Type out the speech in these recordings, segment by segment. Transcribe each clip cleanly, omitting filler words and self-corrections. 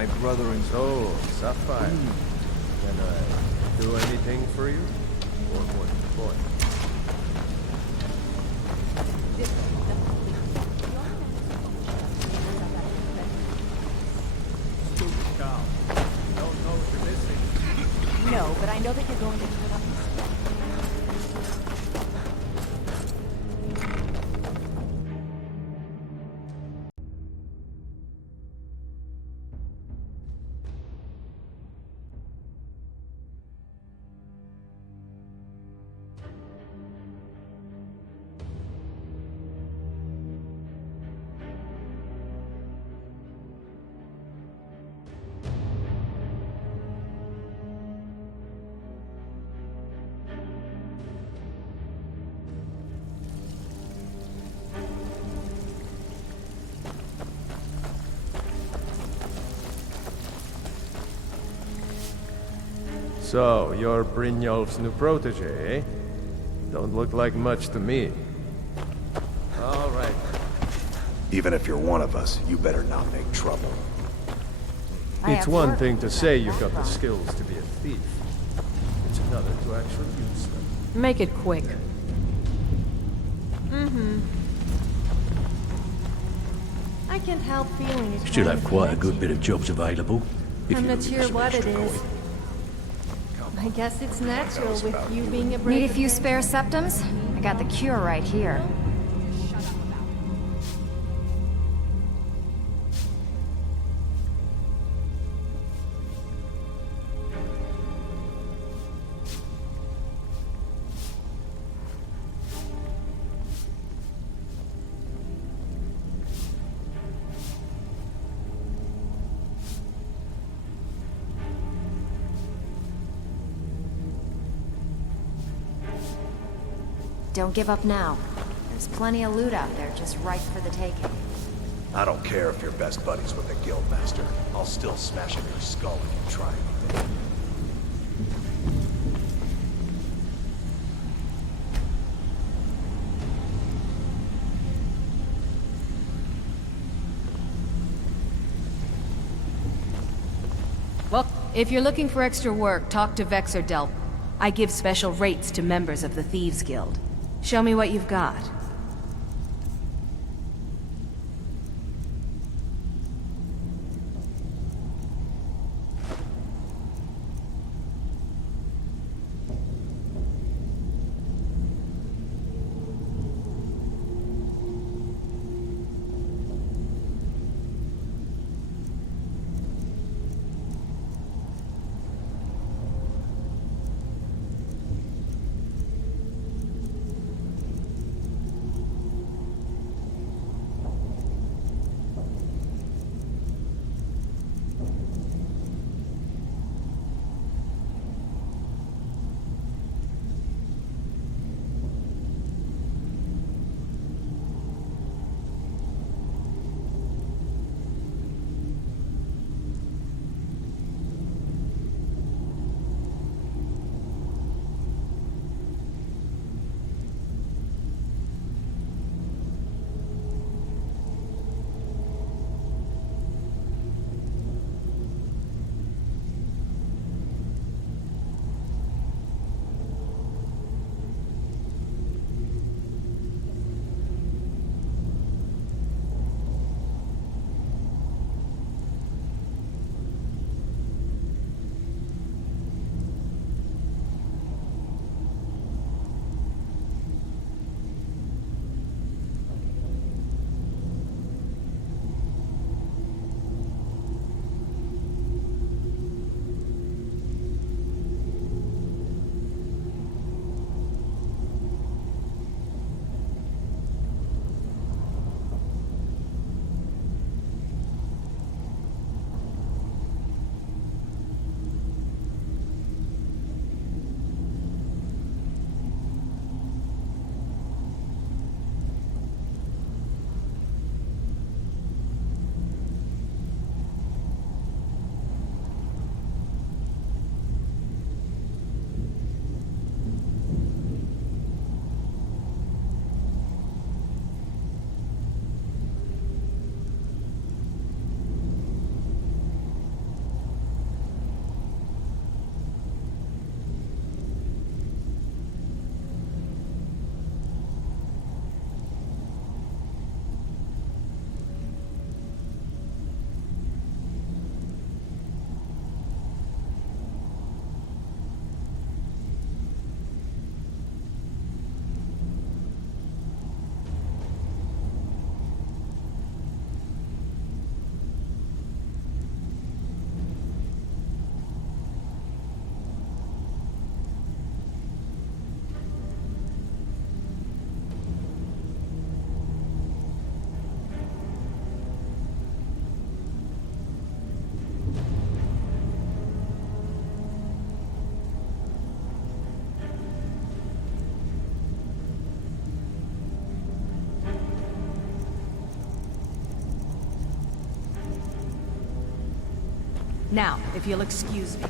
my brother-in-law. So, Sapphire, can I do anything for you? Or what? Boy? Stupid cow. You don't know what you're missing. No, but I know that you're going to turn up. So, you're Brynjolf's new protege, eh? Don't look like much to me. All right. Even if you're one of us, you better not make trouble. It's one thing to say you've got the skills to be a thief. It's another to actually use them. Make it quick. I can't help feeling it's Still have quite a good bit of jobs available. If I'm you're not looking sure for what it extra is. coin. I guess it's natural with you being a Need a few spare septums? I got the cure right here. Don't give up now. There's plenty of loot out there just ripe for the taking. I don't care if you're best buddies with the Guildmaster. I'll still smash in your skull if you try anything. Well, if you're looking for extra work, talk to Vex or Delp. I give special rates to members of the Thieves Guild. Show me what you've got. Now, if you'll excuse me.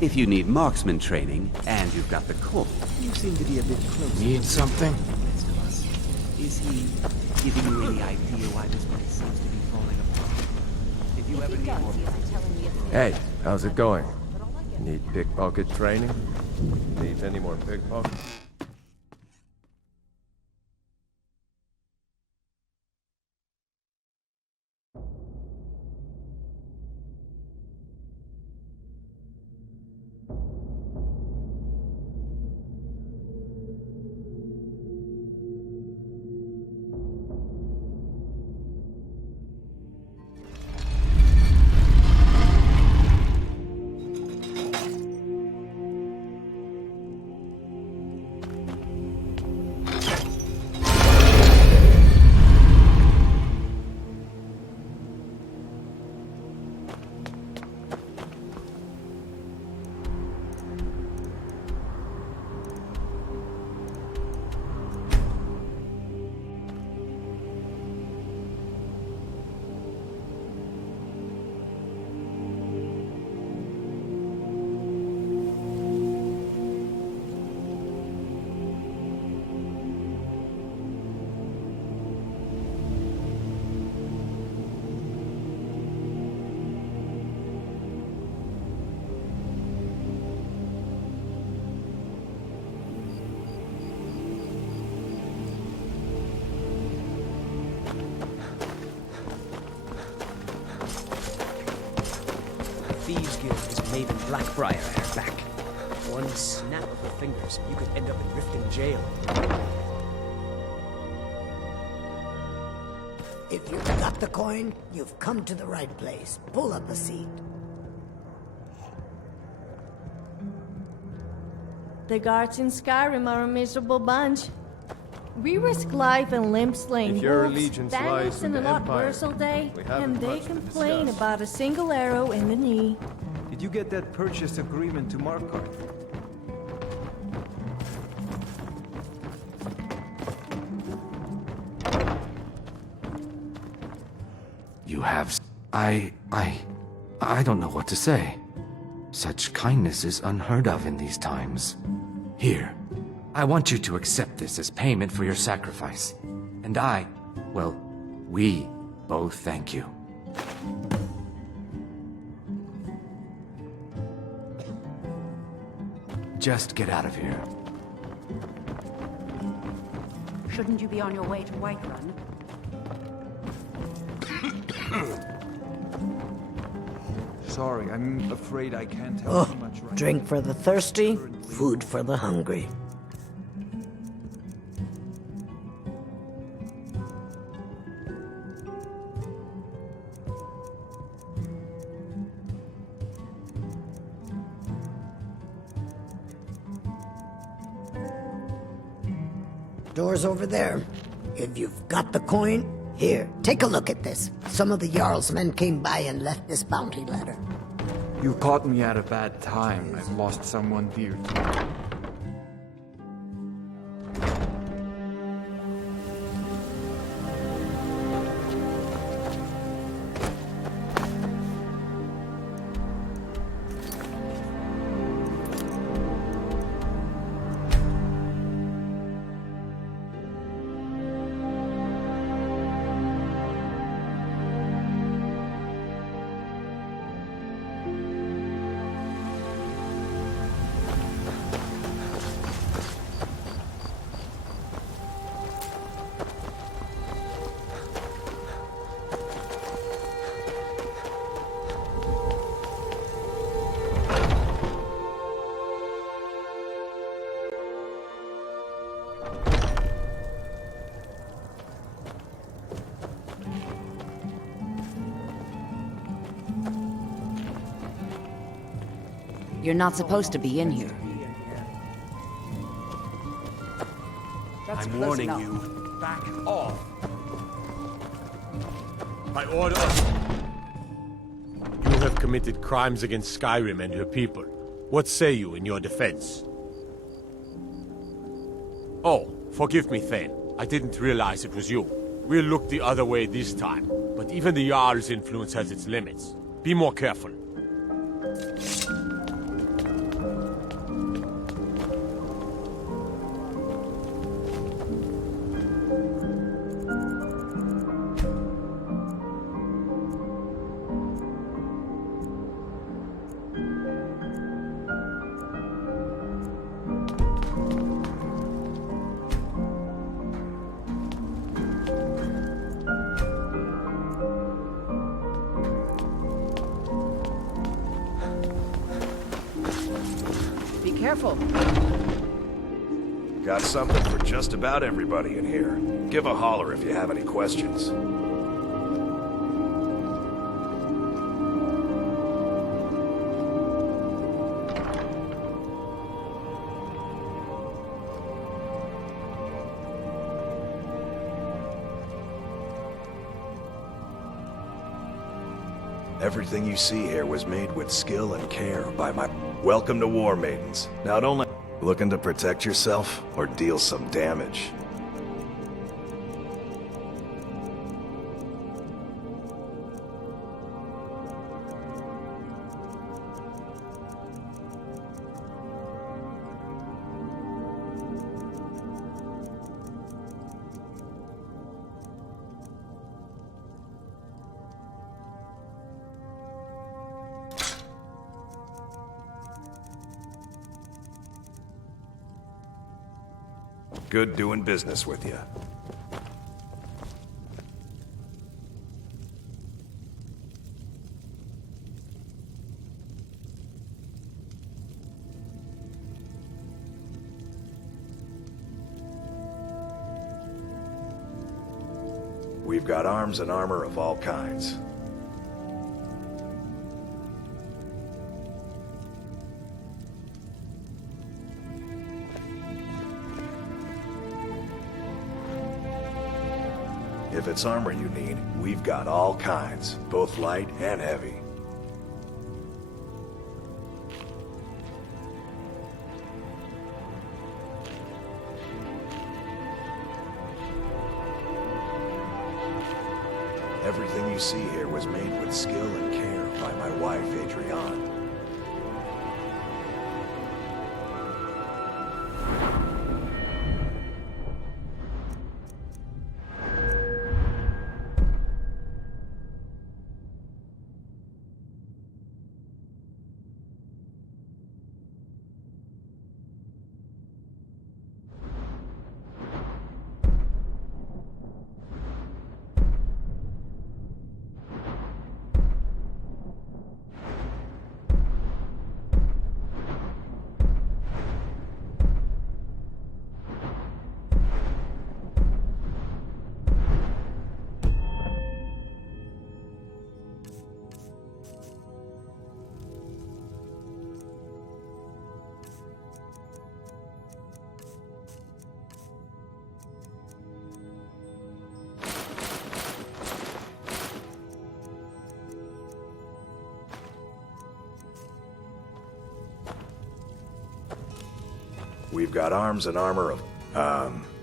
If you need marksman training, and you've got the coin, you seem to be a bit close. Need something? Rest of us. Is he giving you any idea why this place seems to be falling apart? If you ever need more... Hey, how's it going? Need pickpocket training? Need any more pickpockets? Thieves Guild is made in Blackbriar hair back. One snap of the fingers, you could end up in Riften jail. If you've got the coin, you've come to the right place. Pull up a seat. The guards in Skyrim are a miserable bunch. We risk life and limb slaying If your wolves, allegiance lies bandits, with and a the lot Empire, worse all day, we haven't and they much to complain discuss. about a single arrow in the knee. Did you get that purchase agreement to Markart? You have... I don't know what to say. Such kindness is unheard of in these times. Here, I want you to accept this as payment for your sacrifice. And we both thank you. Just get out of here. Shouldn't you be on your way to Whiterun? Sorry, I'm afraid I can't help you much right Drink for the thirsty, food for the hungry. Door's over there. If you've got the coin, here, take a look at this. Some of the Jarl's men came by and left this bounty ladder. You caught me at a bad time. I've lost someone dear to me. You're not supposed to be in here. I'm warning you. Back off. By order. You have committed crimes against Skyrim and her people. What say you in your defense? Oh, forgive me, Thane. I didn't realize it was you. We'll look the other way this time. But even the Jarl's influence has its limits. Be more careful. Be careful. Got something for just about everybody in here. Give a holler if you have any questions. Everything you see here was made with skill and care by my... Welcome to War Maidens. Not only looking to protect yourself or deal some damage. Good doing business with you. We've got arms and armor of all kinds. If it's armor you need, we've got all kinds, both light and heavy. Everything you see here was made with skill and care by my wife, Adrienne. We've got arms and armor of...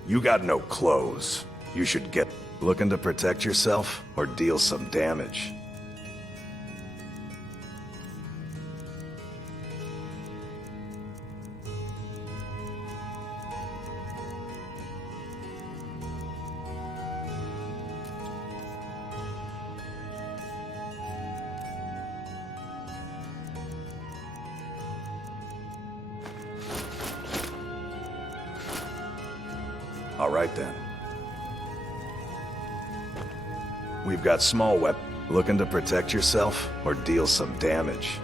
you got no clothes. You should get... Looking to protect yourself or deal some damage. All right then. We've got small weapons. Looking to protect yourself or deal some damage.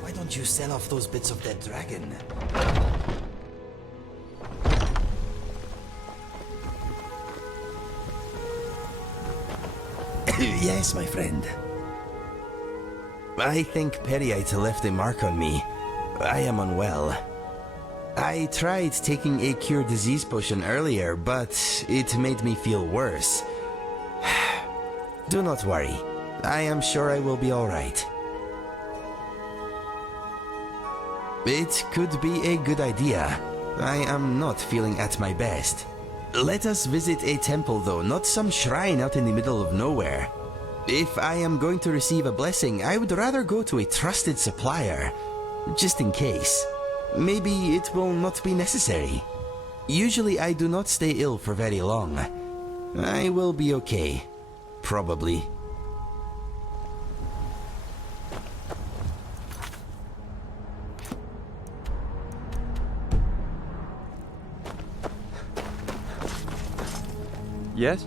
Why don't you sell off those bits of dead dragon? Yes, my friend. I think Periite left a mark on me. I am unwell. I tried taking a cure disease potion earlier, but it made me feel worse. Do not worry. I am sure I will be alright. It could be a good idea. I am not feeling at my best. Let us visit a temple though, not some shrine out in the middle of nowhere. If I am going to receive a blessing, I would rather go to a trusted supplier, just in case. Maybe it will not be necessary. Usually I do not stay ill for very long. I will be okay. Probably. Yes?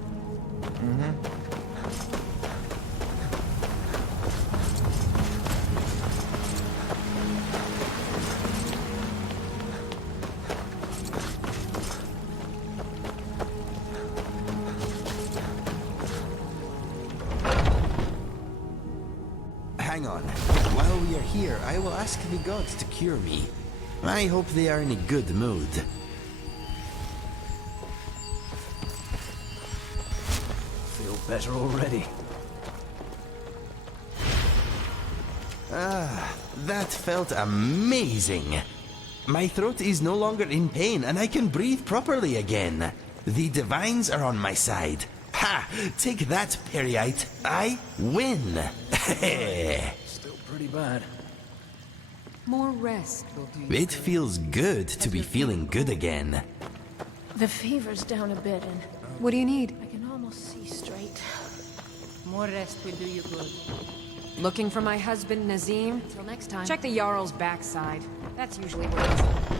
Hang on. While we are here, I will ask the gods to cure me. I hope they are in a good mood. Feel better already. Ah, that felt amazing. My throat is no longer in pain and I can breathe properly again. The divines are on my side. Ha! Take that, Periite. I win. Still pretty bad. More rest will do. It feels good to be feeling good again. The fever's down a bit and What do you need? I can almost see straight. More rest will do you good. Looking for my husband, Nazim? Till next time. Check the Jarl's backside. That's usually where he's...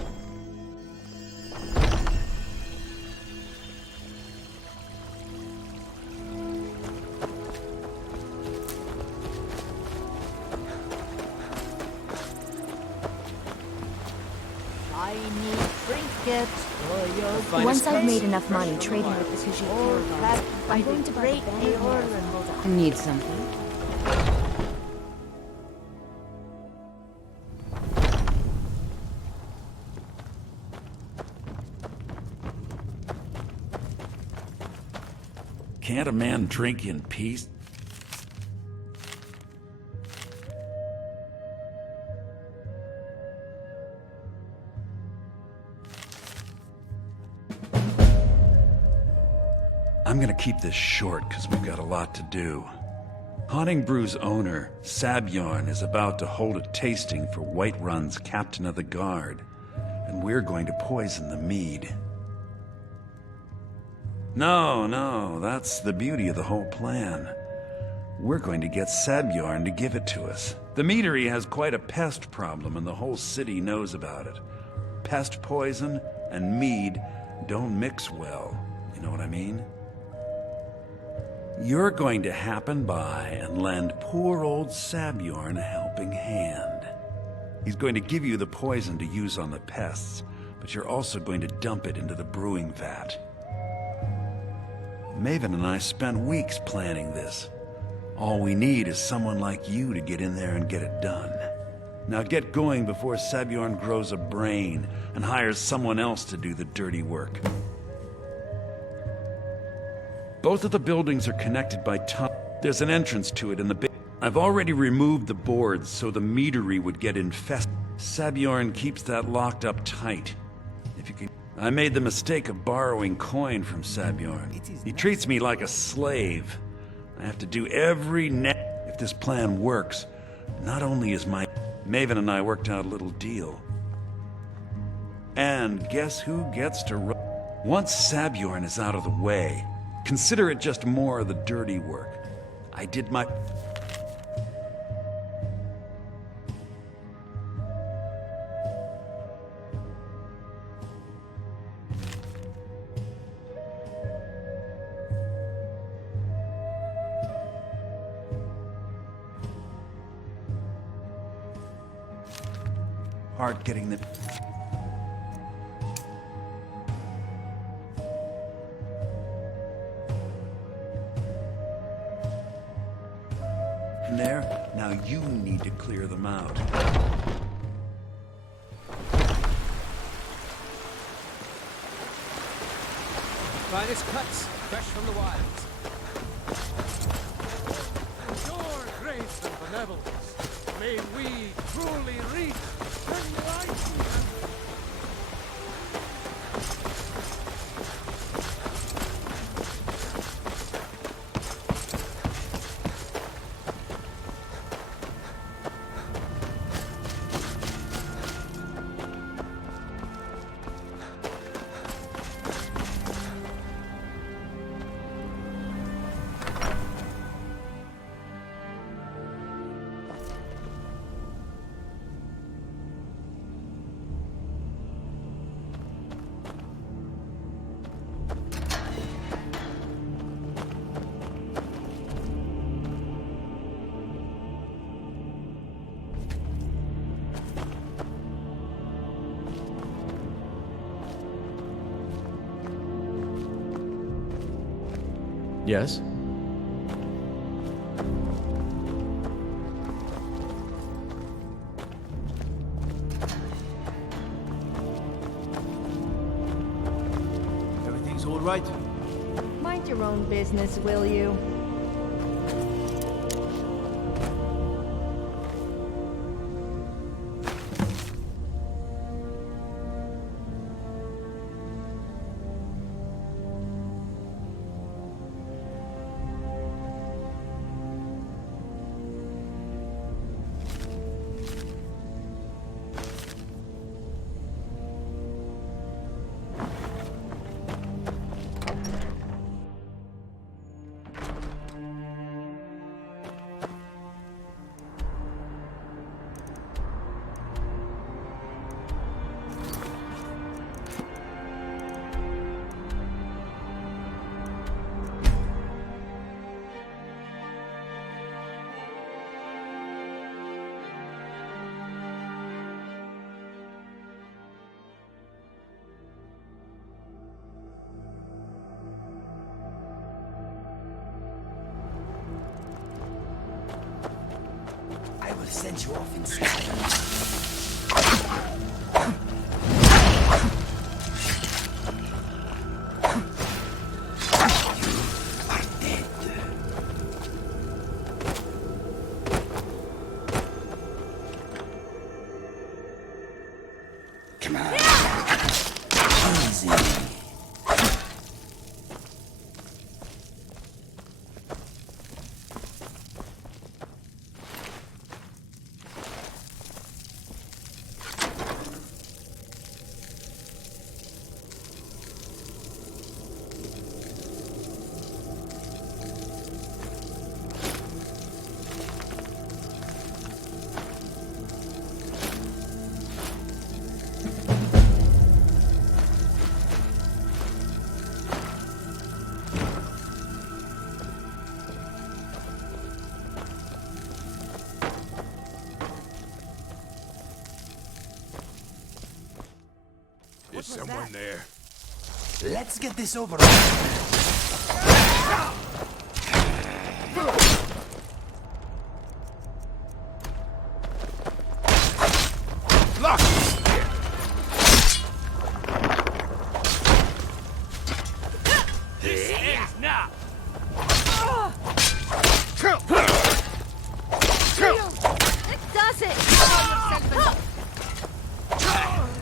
Shiny trinkets for your Once I've made enough money trading with the Khajiit caravans, I'm going to buy the band hold on. Need something? Can't a man drink in peace? I'm gonna keep this short because we've got a lot to do. Haunting Brew's owner, Sabjorn, is about to hold a tasting for Whiterun's captain of the guard, and we're going to poison the mead. No, that's the beauty of the whole plan. We're going to get Sabjorn to give it to us. The meadery has quite a pest problem and the whole city knows about it. Pest poison and mead don't mix well, you know what I mean? You're going to happen by and lend poor old Sabjorn a helping hand. He's going to give you the poison to use on the pests, but you're also going to dump it into the brewing vat. Maven and I spent weeks planning this. All we need is someone like you to get in there and get it done. Now get going before Sabjorn grows a brain and hires someone else to do the dirty work. Both of the buildings are connected by tunnels. There's an entrance to it in the I've already removed the boards so the meadery would get infested. Sabjorn keeps that locked up tight. If you can... I made the mistake of borrowing coin from Sabjorn. He treats me like a slave. I have to do every If this plan works, not only is my... Maven and I worked out a little deal. And guess who gets to run? Once Sabjorn is out of the way, consider it just more of the dirty work. I did my... hard getting the... There, now you need to clear them out. Finest cuts, fresh from the wilds. Your grace and benevolence, may we truly reach enlightenment. Yes? Everything's all right? Mind your own business, will you? I will send you off in Skyrim. Come on. Easy. Is someone there? Let's get this over with. Look! This ends now! It does it!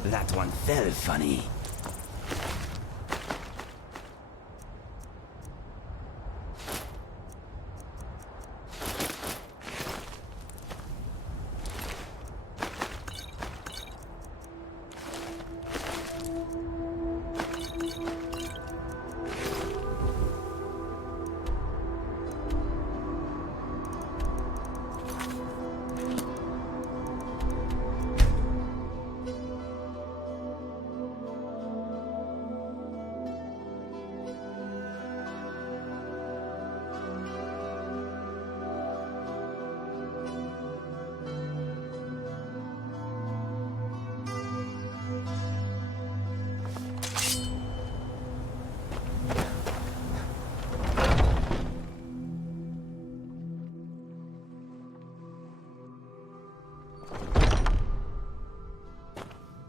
That one fell funny.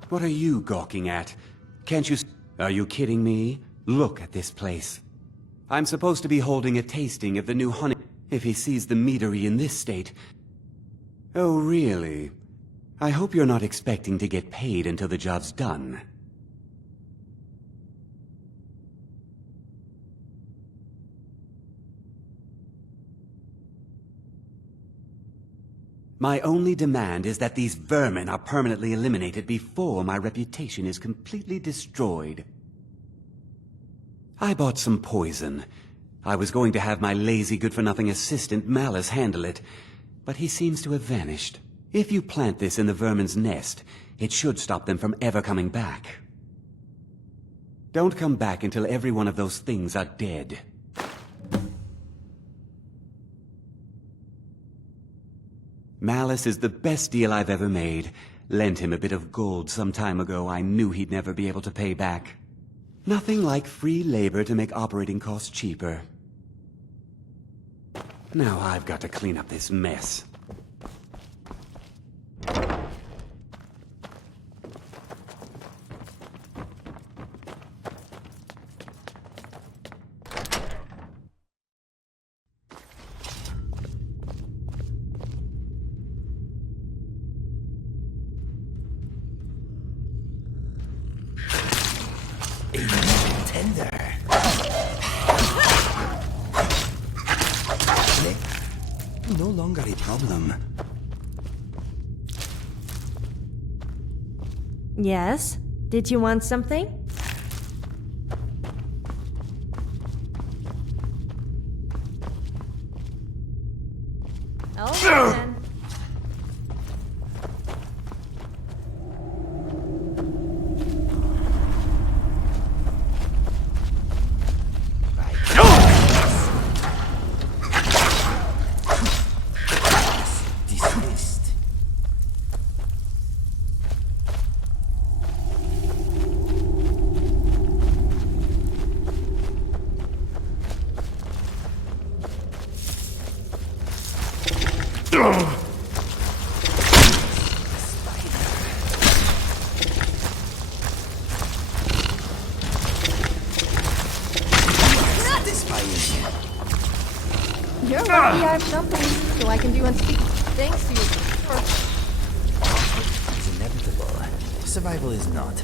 What are you gawking at? Can't you Are you kidding me? Look at this place. I'm supposed to be holding a tasting of the new honey. If he sees the meadery in this state... Oh, really? I hope you're not expecting to get paid until the job's done. My only demand is that these vermin are permanently eliminated before my reputation is completely destroyed. I bought some poison. I was going to have my lazy good-for-nothing assistant Malice handle it, but he seems to have vanished. If you plant this in the vermin's nest, it should stop them from ever coming back. Don't come back until every one of those things are dead. Malice is the best deal I've ever made. Lent him a bit of gold some time ago I knew he'd never be able to pay back. Nothing like free labor to make operating costs cheaper. Now I've got to clean up this mess. No longer a problem. Yes? Did you want something? Oh, then. You're lucky I have something, so I can do unspeakable things to you. It's inevitable. Survival is not.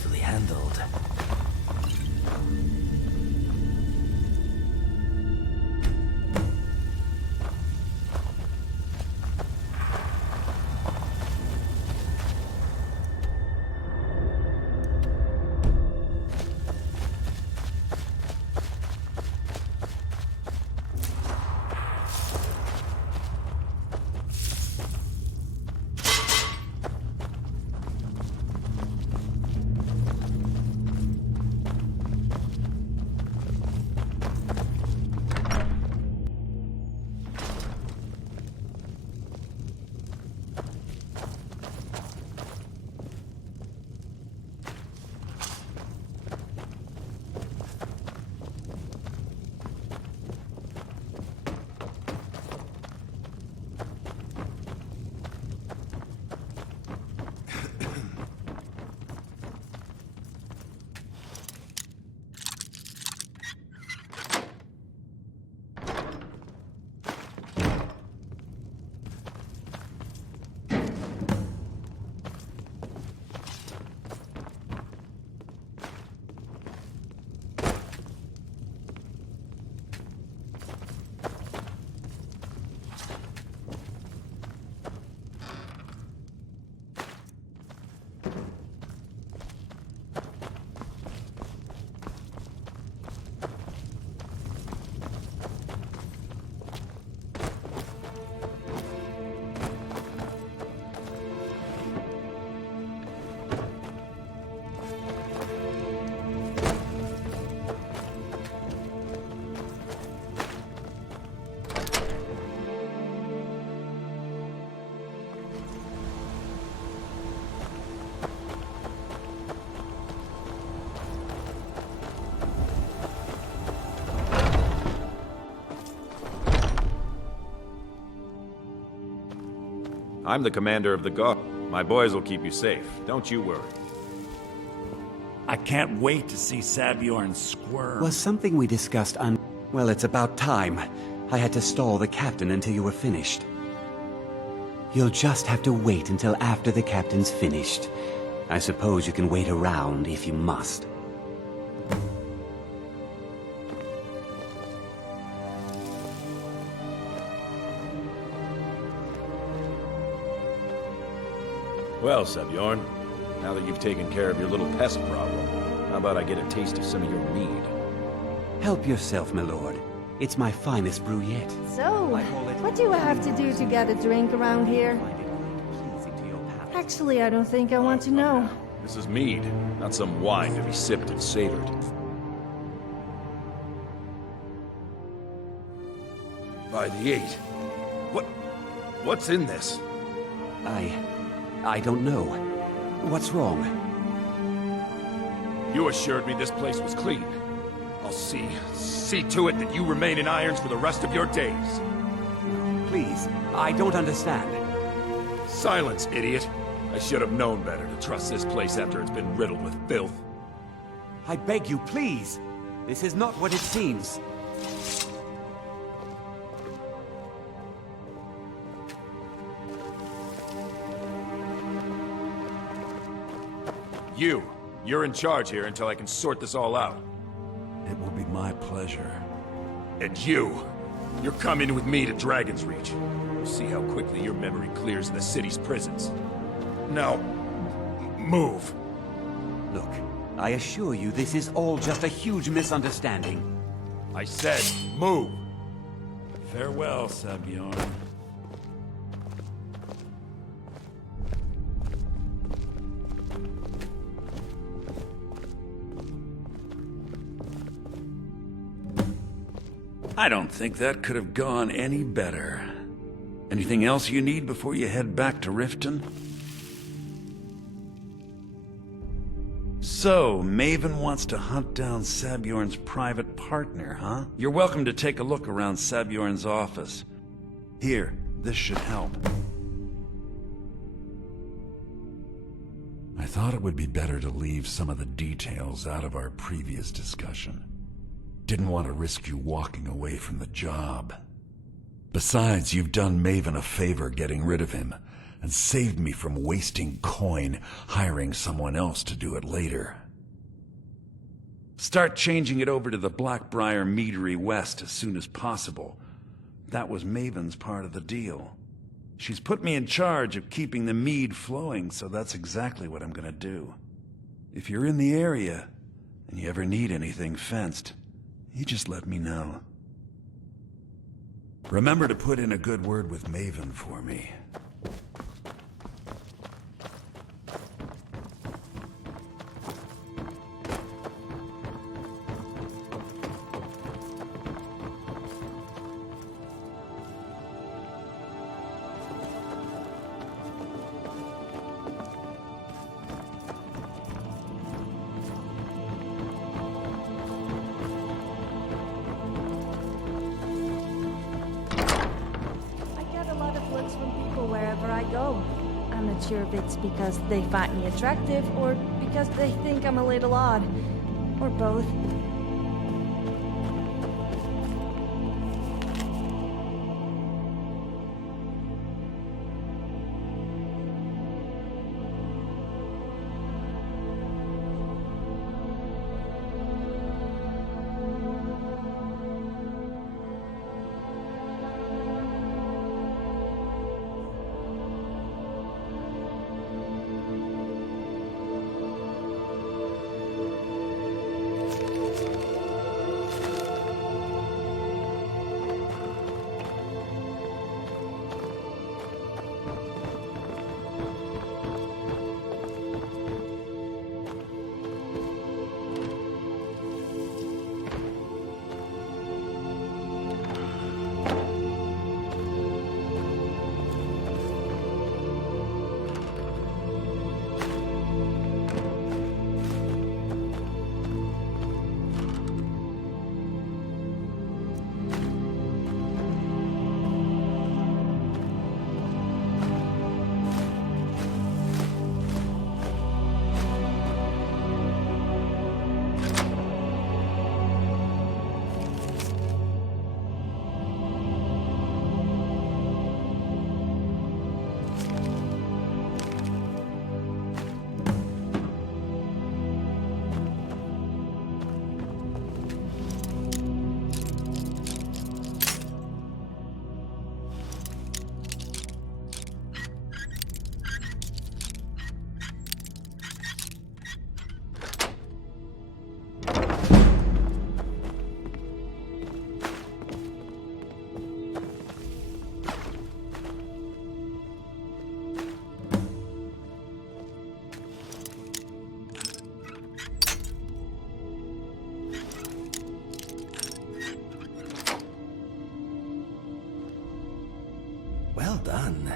skillfully handled. I'm the commander of the guard. My boys will keep you safe. Don't you worry. I can't wait to see Sabjorn squirm. Was something we discussed Well, it's about time. I had to stall the captain until you were finished. You'll just have to wait until after the captain's finished. I suppose you can wait around if you must. Well, Sabjorn, now that you've taken care of your little pest problem, how about I get a taste of some of your mead? Help yourself, my lord. It's my finest brew yet. So, what do I have to do to get a drink around here? Actually, I don't think I want to know. This is mead, not some wine to be sipped and savored. By the 8. What's in this? I don't know. What's wrong? You assured me this place was clean. I'll see to it that you remain in irons for the rest of your days. Please, I don't understand. Silence, idiot. I should have known better to trust this place after it's been riddled with filth. I beg you, please. This is not what it seems. You're in charge here until I can sort this all out. It will be my pleasure. And you're coming with me to Dragon's Reach. We'll see how quickly your memory clears in the city's prisons. Now, move. Look, I assure you this is all just a huge misunderstanding. I said, move. Farewell, Sabjorn. I don't think that could have gone any better. Anything else you need before you head back to Riften? So, Maven wants to hunt down Sabjorn's private partner, huh? You're welcome to take a look around Sabjorn's office. Here, this should help. I thought it would be better to leave some of the details out of our previous discussion. Didn't want to risk you walking away from the job. Besides, you've done Maven a favor getting rid of him, and saved me from wasting coin hiring someone else to do it later. Start changing it over to the Blackbriar Meadery West as soon as possible. That was Maven's part of the deal. She's put me in charge of keeping the mead flowing, so that's exactly what I'm gonna do. If you're in the area, and you ever need anything fenced, you just let me know. Remember to put in a good word with Maven for me. I'm not sure if it's because they find me attractive or because they think I'm a little odd. Or both. Well done.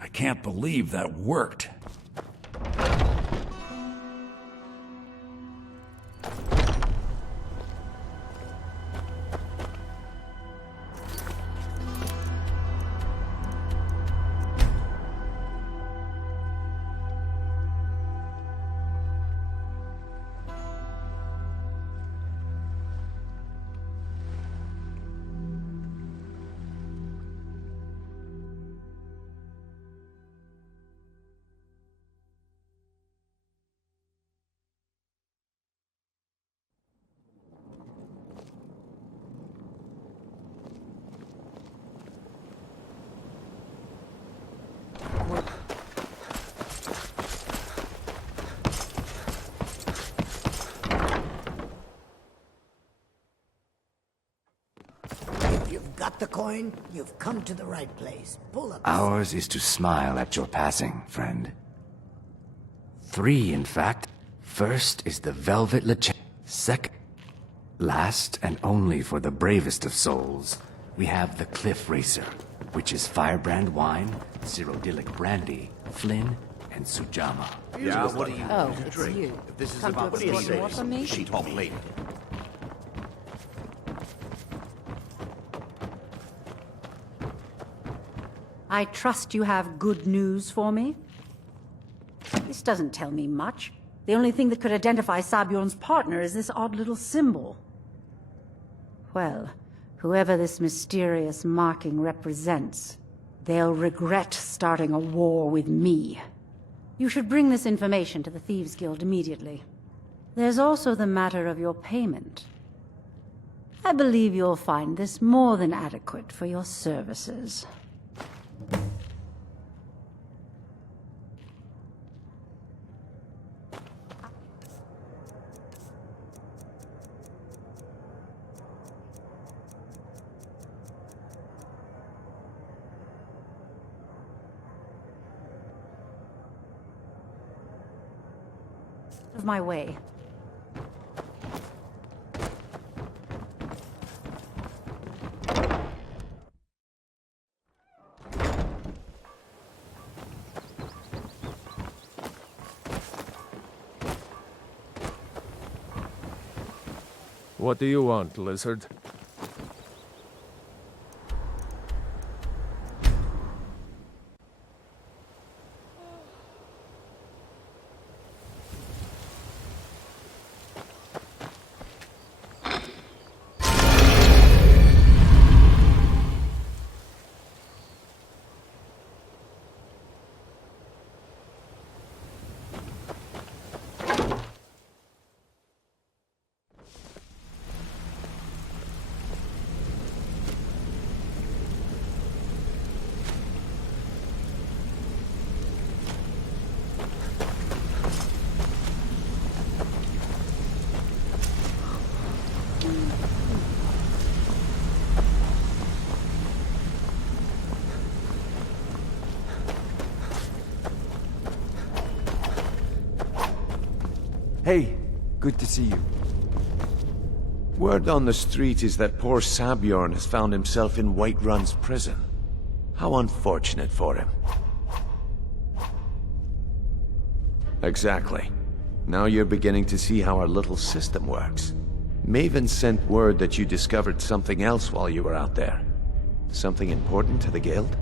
I can't believe that worked. the coin, you've come to the right place. Pull up. Ours is to smile at your passing, friend. 3, in fact. First is the Velvet Lich. Second, last and only for the bravest of souls, we have the Cliff Racer, which is firebrand wine, Cyrodiilic brandy, Flynn, and Sujama. Yeah, what do you Oh, it's you. If this is Come to about what do you explore say? more from me? She talk later. I trust you have good news for me? This doesn't tell me much. The only thing that could identify Sabjorn's partner is this odd little symbol. Well, whoever this mysterious marking represents, they'll regret starting a war with me. You should bring this information to the Thieves Guild immediately. There's also the matter of your payment. I believe you'll find this more than adequate for your services. Of my way. What do you want, lizard? Hey, good to see you. Word on the street is that poor Sabjorn has found himself in Whiterun's prison. How unfortunate for him. Exactly. Now you're beginning to see how our little system works. Maven sent word that you discovered something else while you were out there. Something important to the guild?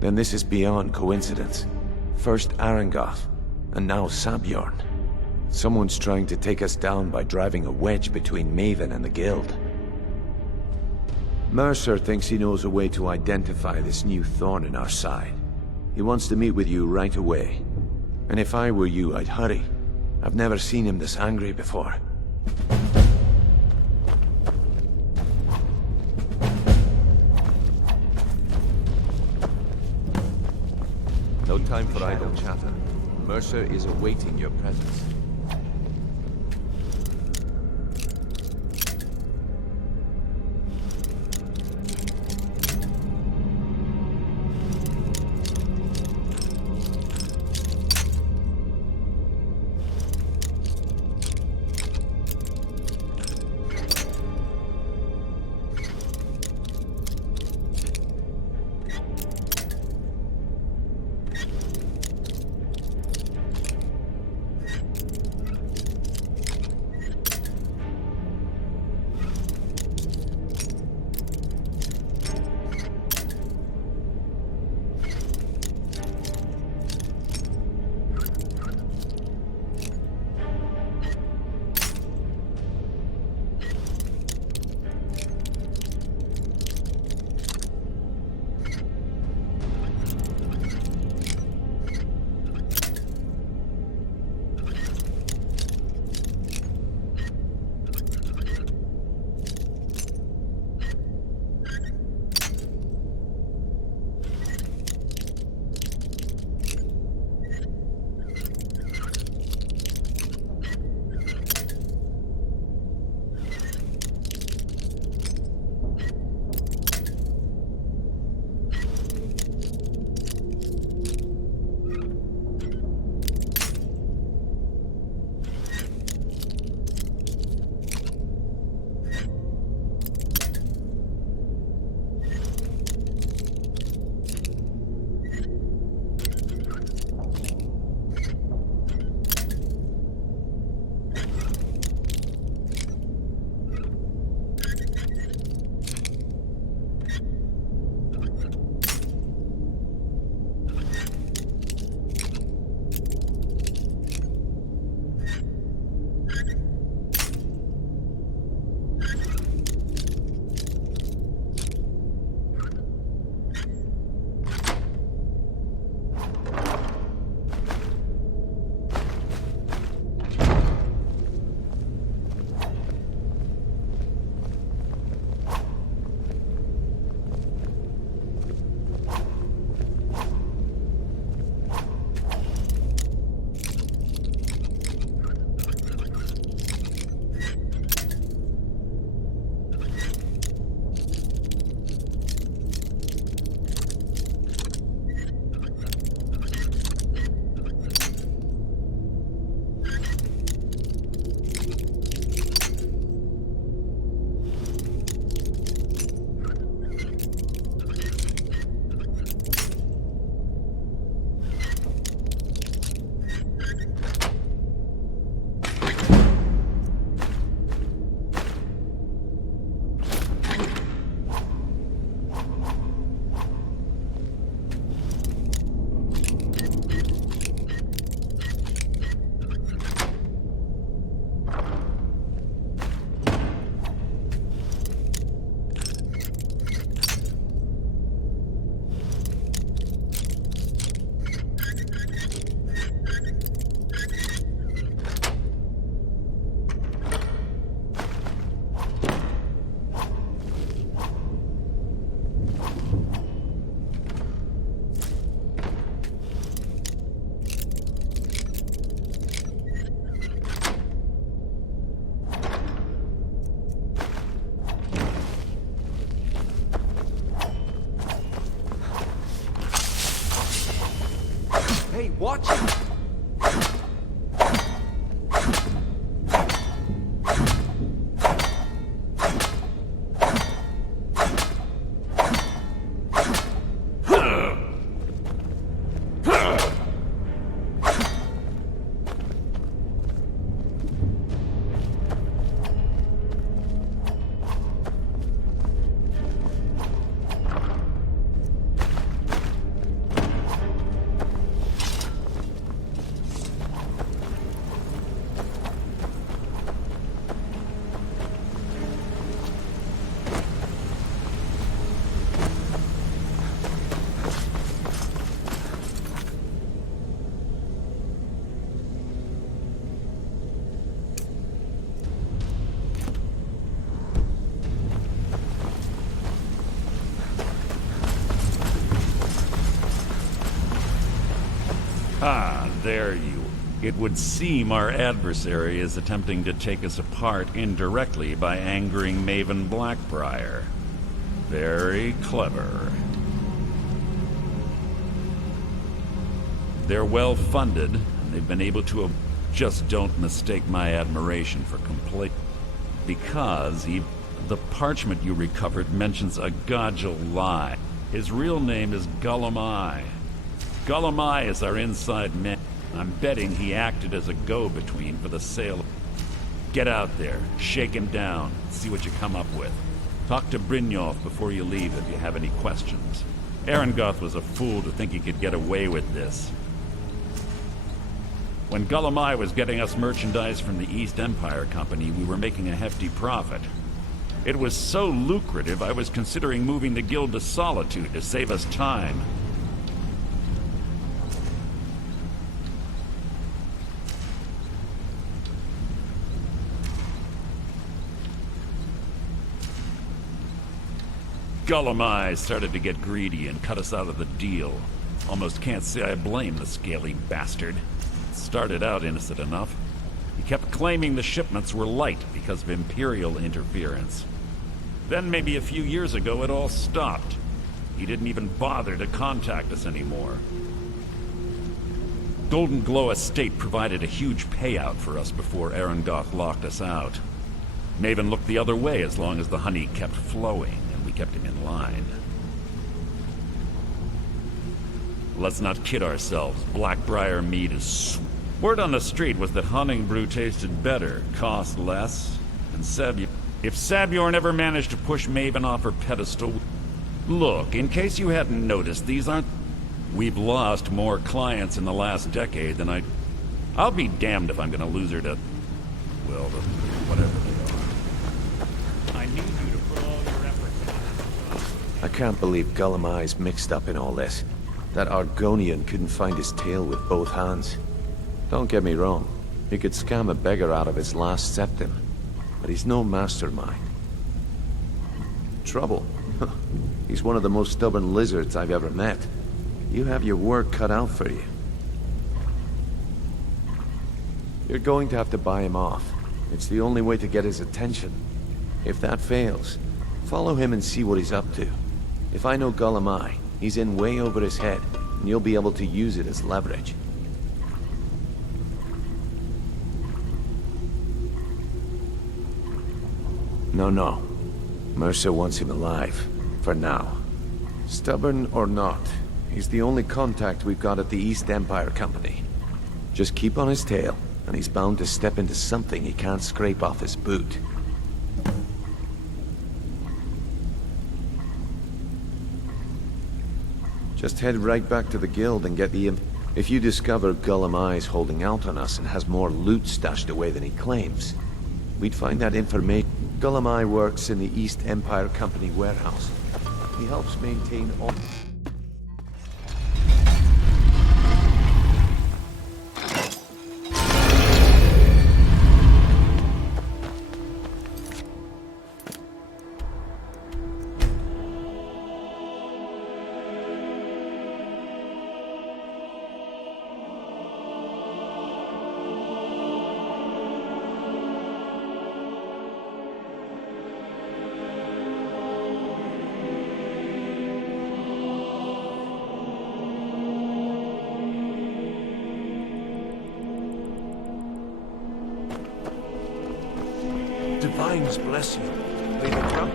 Then this is beyond coincidence. First Arangoth, and now Sabjorn. Someone's trying to take us down by driving a wedge between Maven and the guild. Mercer thinks he knows a way to identify this new thorn in our side. He wants to meet with you right away. And if I were you, I'd hurry. I've never seen him this angry before. No time for idle chatter. Mercer is awaiting your presence. Watch it! Ah, there you. It would seem our adversary is attempting to take us apart indirectly by angering Maven Blackbriar. Very clever. They're well funded, and they've been able to... Just don't mistake my admiration for complete... Because the parchment you recovered mentions a Godjal lie. His real name is Gullumai. Gullumai is our inside man. I'm betting he acted as a go-between for the sale. Get out there, shake him down, see what you come up with. Talk to Brynjolf before you leave if you have any questions. Arengoth was a fool to think he could get away with this. When Gullumai was getting us merchandise from the East Empire Company, we were making a hefty profit. It was so lucrative, I was considering moving the guild to Solitude to save us time. Gullumai started to get greedy and cut us out of the deal. Almost can't say I blame the scaly bastard. Started out innocent enough. He kept claiming the shipments were light because of Imperial interference. Then maybe a few years ago it all stopped. He didn't even bother to contact us anymore. Golden Glow Estate provided a huge payout for us before Arengoth locked us out. Maven looked the other way as long as the honey kept flowing. We kept him in line. Let's not kid ourselves. Blackbriar mead is Word on the street was that hunting brew tasted better, cost less, and if Sabjorn ever managed to push Maven off her pedestal... Look, in case you hadn't noticed, these aren't... We've lost more clients in the last decade than I'll be damned if I'm gonna lose her to... Well, whatever they are. I need you to put all your efforts in. I can't believe Gullumai's mixed up in all this. That Argonian couldn't find his tail with both hands. Don't get me wrong, he could scam a beggar out of his last septim, but he's no mastermind. Trouble? He's one of the most stubborn lizards I've ever met. You have your work cut out for you. You're going to have to buy him off. It's the only way to get his attention. If that fails, follow him and see what he's up to. If I know Gullumai, he's in way over his head, and you'll be able to use it as leverage. No. Mercer wants him alive. For now. Stubborn or not, he's the only contact we've got at the East Empire Company. Just keep on his tail, and he's bound to step into something he can't scrape off his boot. Just head right back to the guild and get the If you discover Gullumai's holding out on us and has more loot stashed away than he claims, we'd find that information. Gullumai works in the East Empire Company warehouse. He helps maintain all... Divines bless you. May the drum...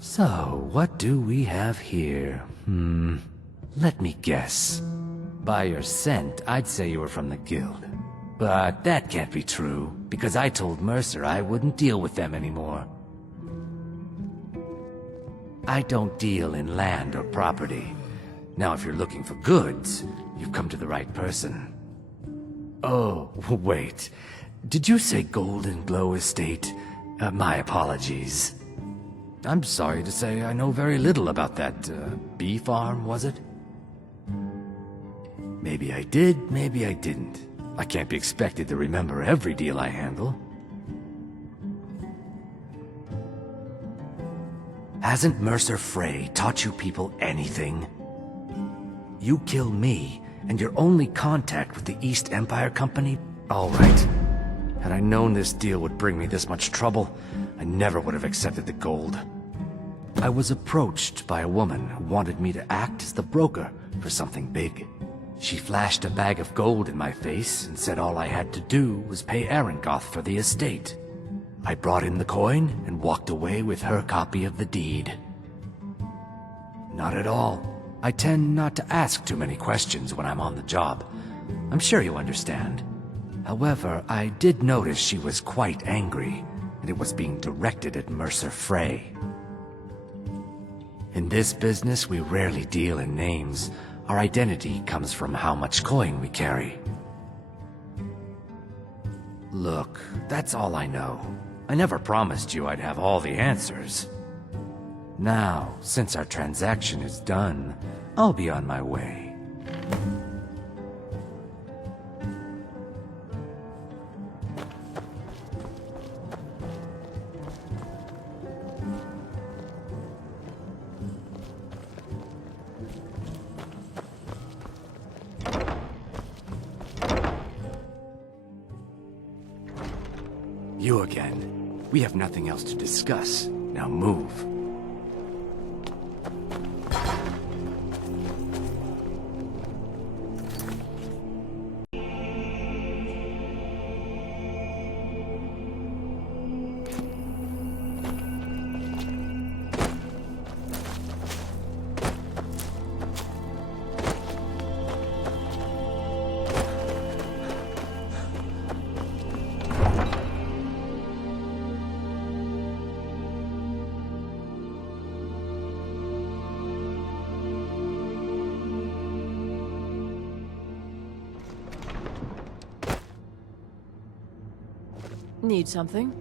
So, what do we have here? Let me guess. By your scent, I'd say you were from the guild. But that can't be true, because I told Mercer I wouldn't deal with them anymore. I don't deal in land or property. Now, if you're looking for goods, you've come to the right person. Oh, wait. Did you say Golden Glow Estate? My apologies. I'm sorry to say I know very little about that, bee farm, was it? Maybe I did, maybe I didn't. I can't be expected to remember every deal I handle. Hasn't Mercer Frey taught you people anything? You kill me, and your only contact with the East Empire Company? All right. Had I known this deal would bring me this much trouble, I never would have accepted the gold. I was approached by a woman who wanted me to act as the broker for something big. She flashed a bag of gold in my face and said all I had to do was pay Arangoth for the estate. I brought in the coin and walked away with her copy of the deed. Not at all. I tend not to ask too many questions when I'm on the job. I'm sure you understand. However, I did notice she was quite angry, and it was being directed at Mercer Frey. In this business, we rarely deal in names. Our identity comes from how much coin we carry. Look, that's all I know. I never promised you I'd have all the answers. Now, since our transaction is done, I'll be on my way. You again. We have nothing else to discuss. Now move. Need something?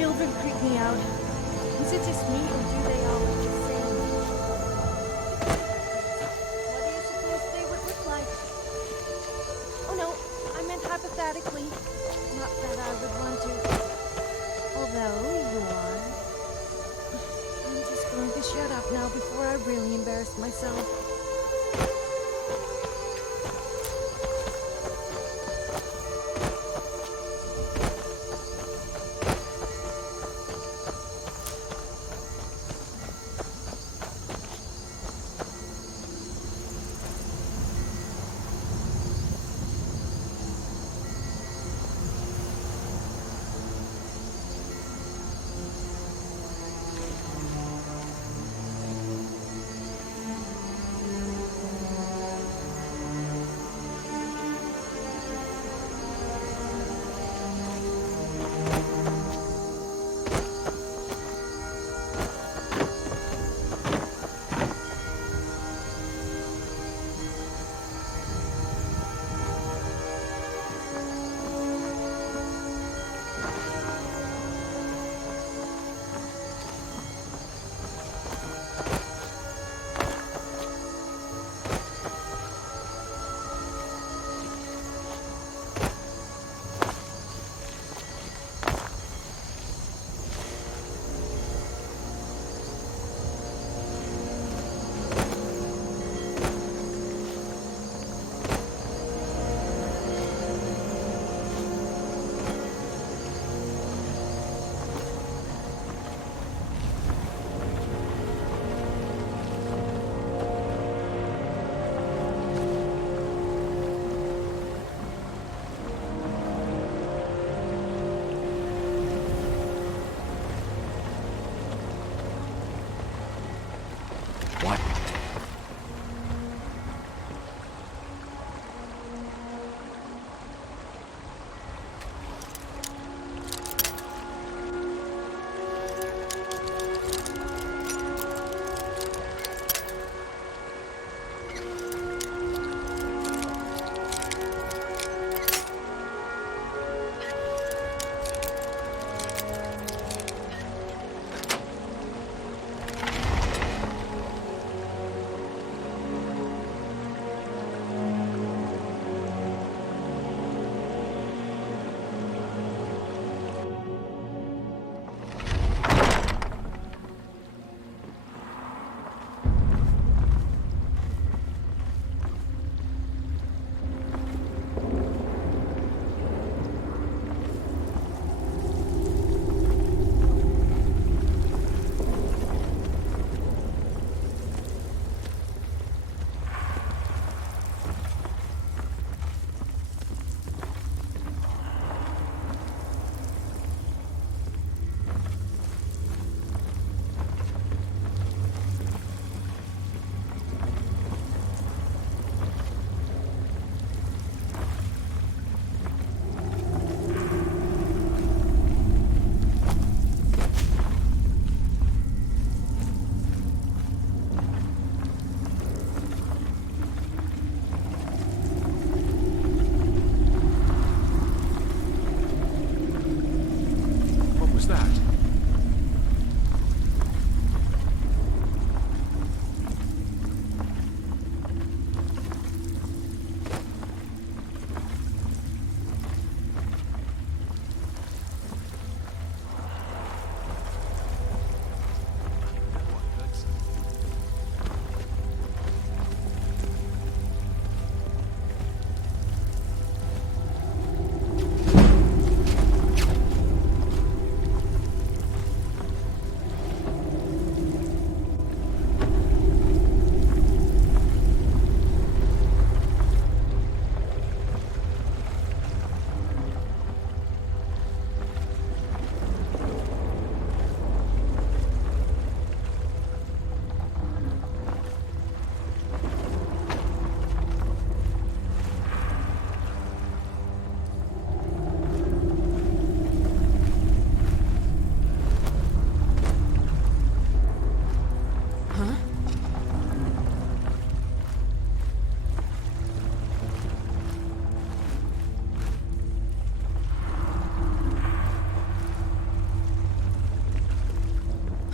Children creep me out. Is it just me, or do they all look the same? What do you suppose they would look like? Oh no, I meant hypothetically. Not that I would want to. Although you are. I'm just going to shut up now before I really embarrass myself.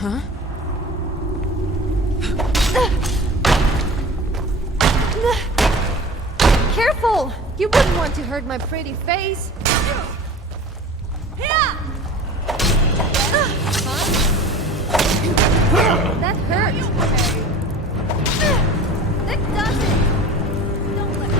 Huh? Careful! You wouldn't want to hurt my pretty face. That hurts. That does it. Don't let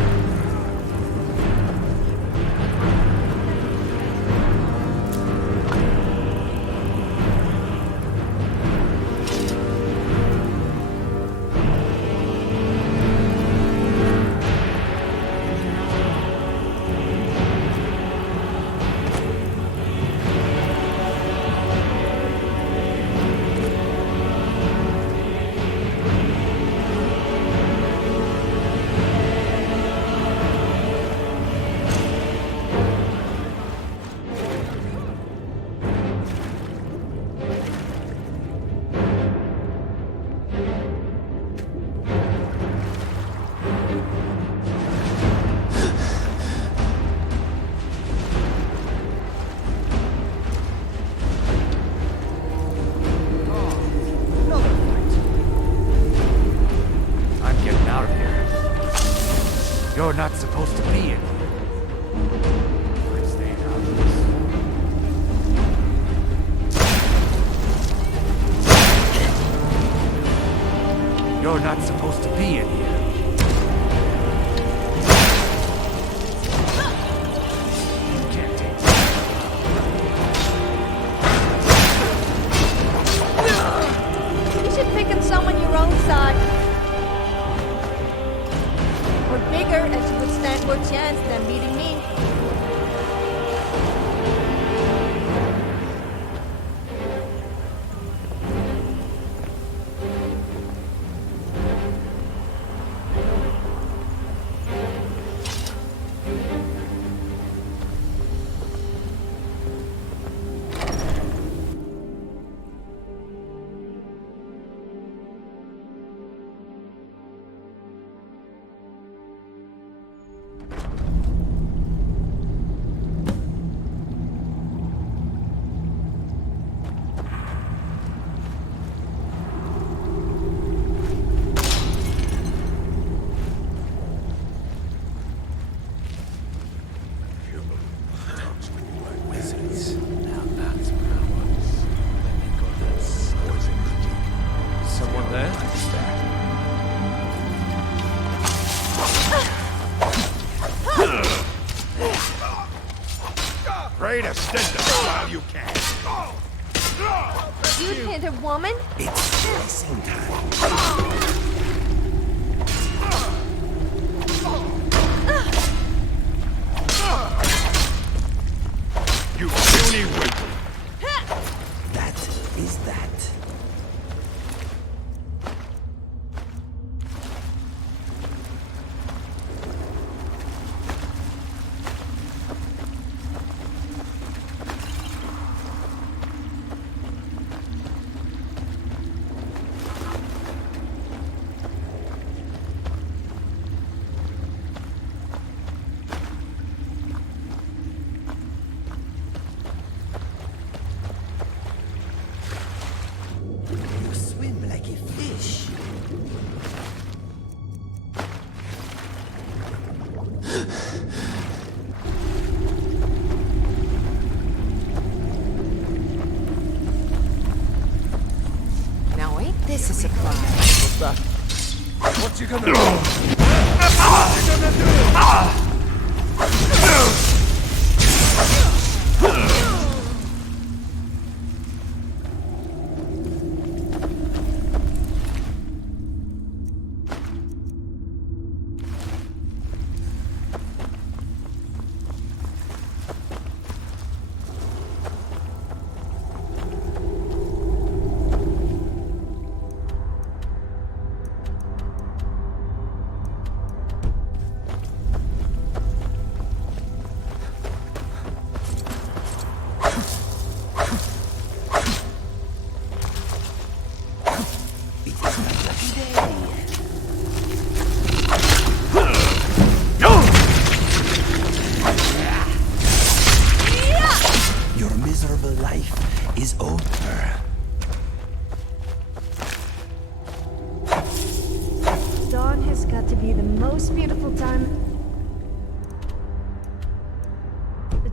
You're not supposed to be in here. I'm staying out of this. You're not supposed to be in here. You can't take it. You should pick on someone your own size. Or bigger, as you would stand more chance than beating me. Someone there? Pray to stint them while you can. You'd hit a woman? It's racing time. You puny wimp. That is that. Now ain't this a surprise? What's that? What you gonna do? What you gonna do?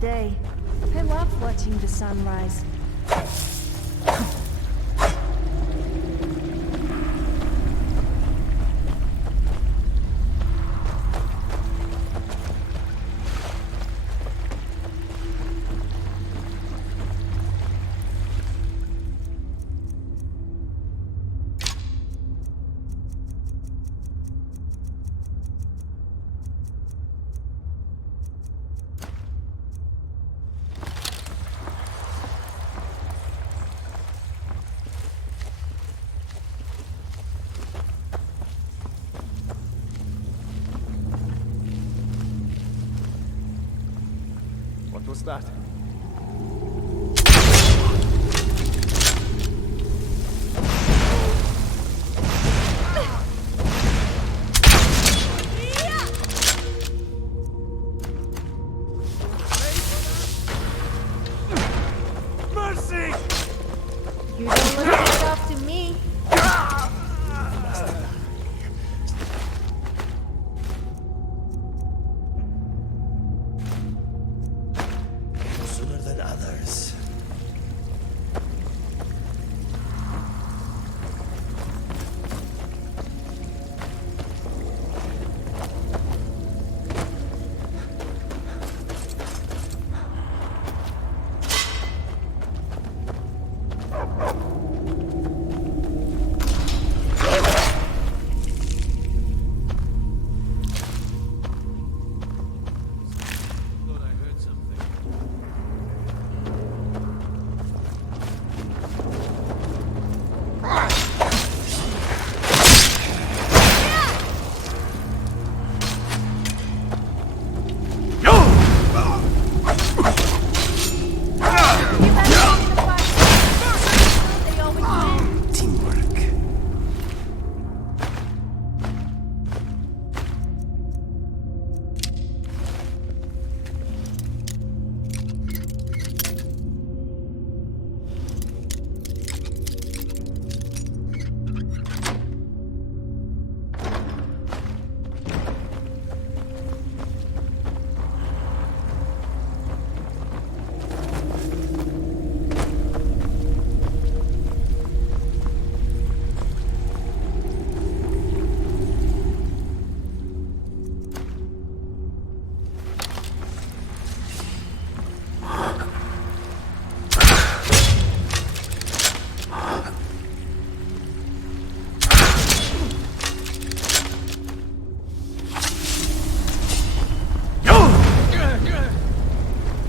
day. I love watching the sunrise. What was that? Mercy! You don't look good off to me. Sooner than others.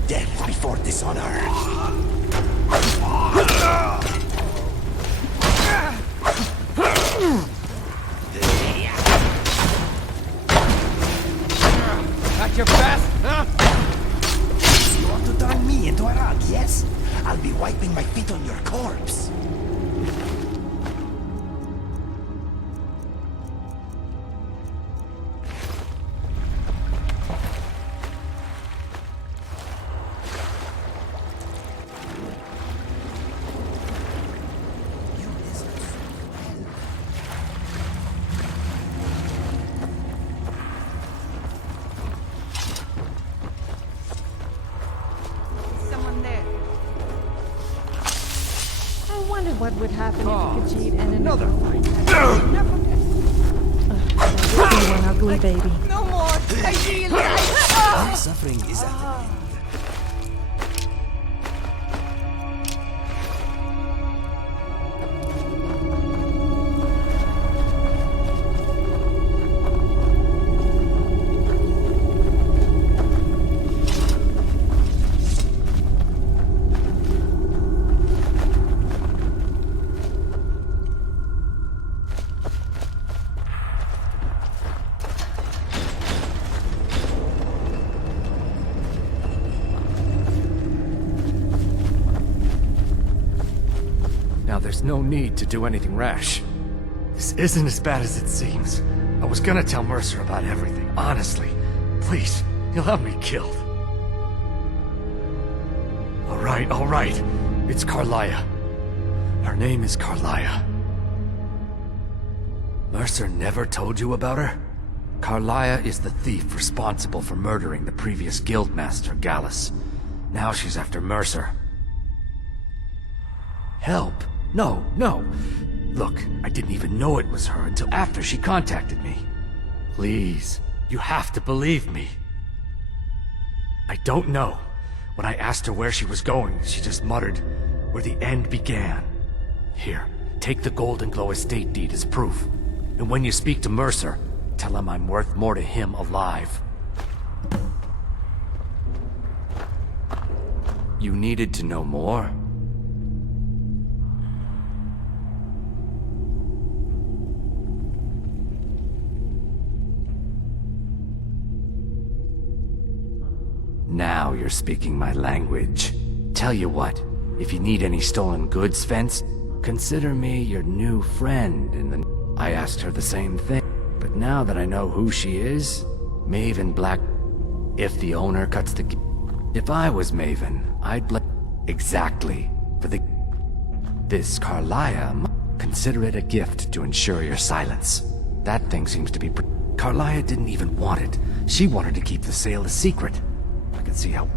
Death before dishonor. At your best, huh? You want to turn me into a rug, yes? I'll be wiping my feet on your corpse. Someone there. I wondered what would happen if Khajiit and another fight. One ugly baby. No more. I Our suffering is at an end. Now there's no need to do anything rash. This isn't as bad as it seems. I was gonna tell Mercer about everything, honestly. Please, he'll have me killed. All right. It's Carlia. Her name is Carlia. Mercer never told you about her? Carlia is the thief responsible for murdering the previous guildmaster, Gallus. Now she's after Mercer. Help? No, no. Look, I didn't even know it was her until after she contacted me. Please, you have to believe me. I don't know. When I asked her where she was going, she just muttered, "Where the end began." Here, take the Golden Glow estate deed as proof. And when you speak to Mercer, tell him I'm worth more to him alive. You needed to know more? Now you're speaking my language. Tell you what, if you need any stolen goods fenced, consider me your new friend in the... I asked her the same thing, but now that I know who she is, Maven Black... If the owner cuts the... If I was Maven, I'd exactly, for the... This Carlia, consider it a gift to ensure your silence. That thing seems to be... Carlia didn't even want it. She wanted to keep the sale a secret. I can see how...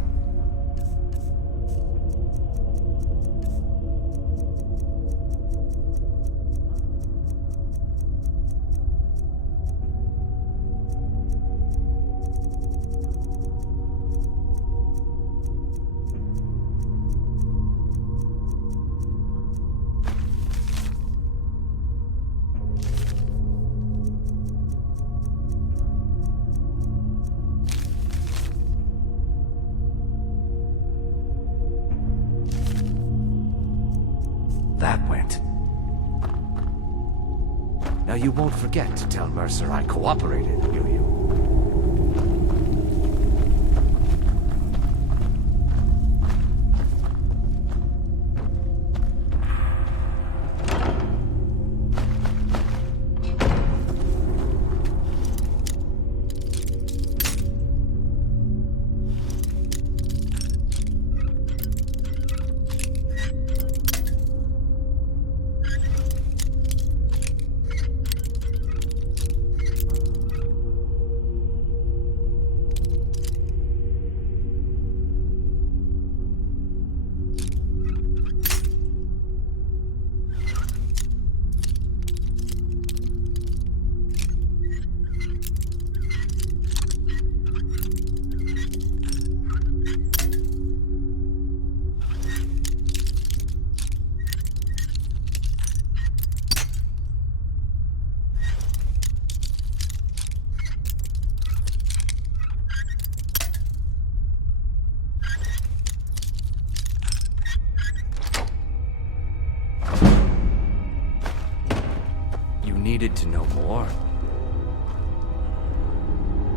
that went. Now you won't forget to tell Mercer I cooperated, will you? Needed to know more?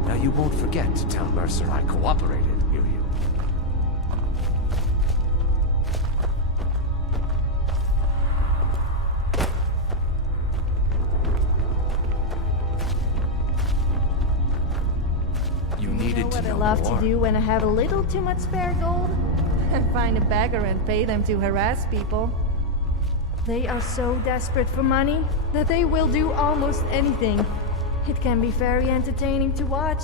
Now you won't forget to tell Mercer I cooperated, will you? You needed to know what I love more? to do when I have a little too much spare gold? Find a beggar and pay them to harass people. They are so desperate for money that they will do almost anything. It can be very entertaining to watch.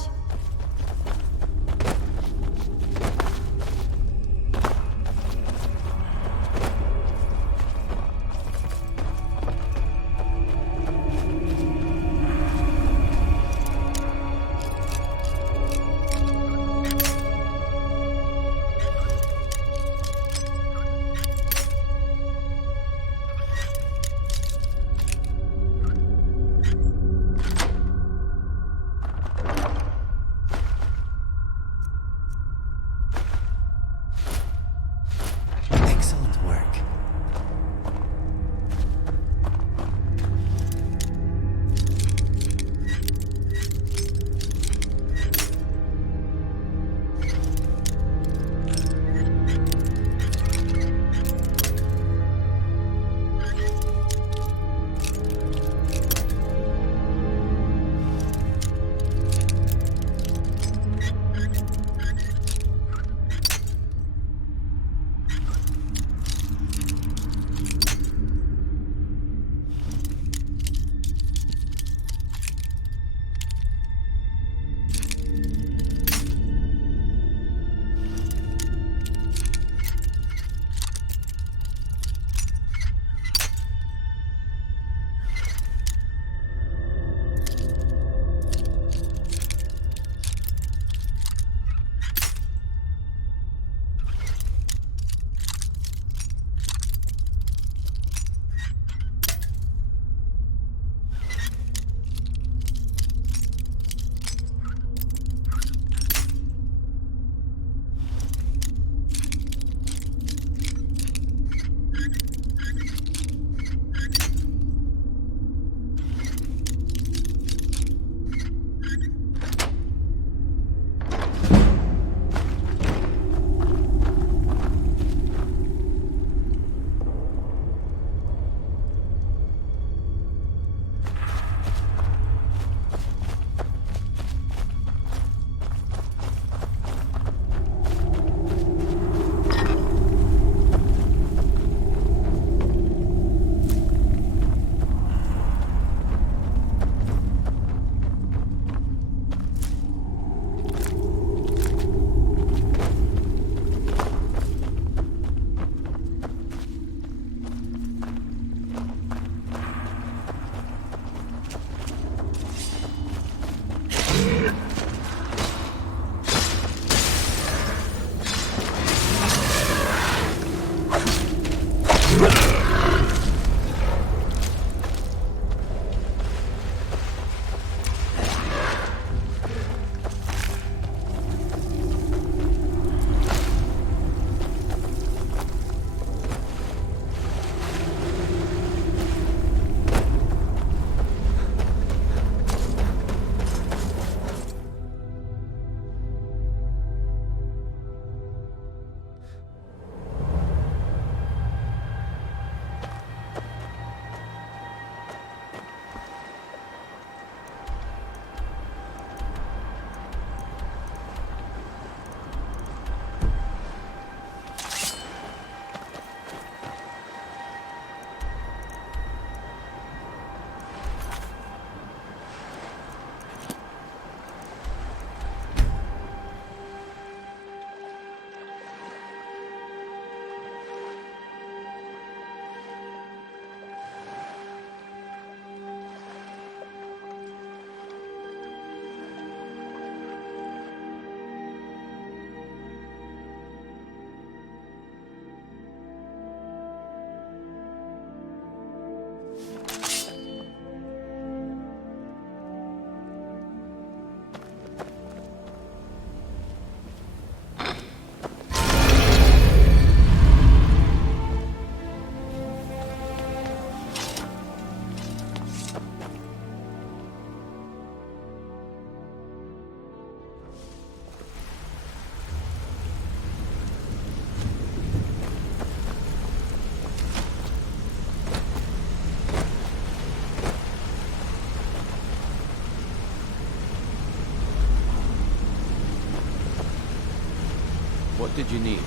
did you need?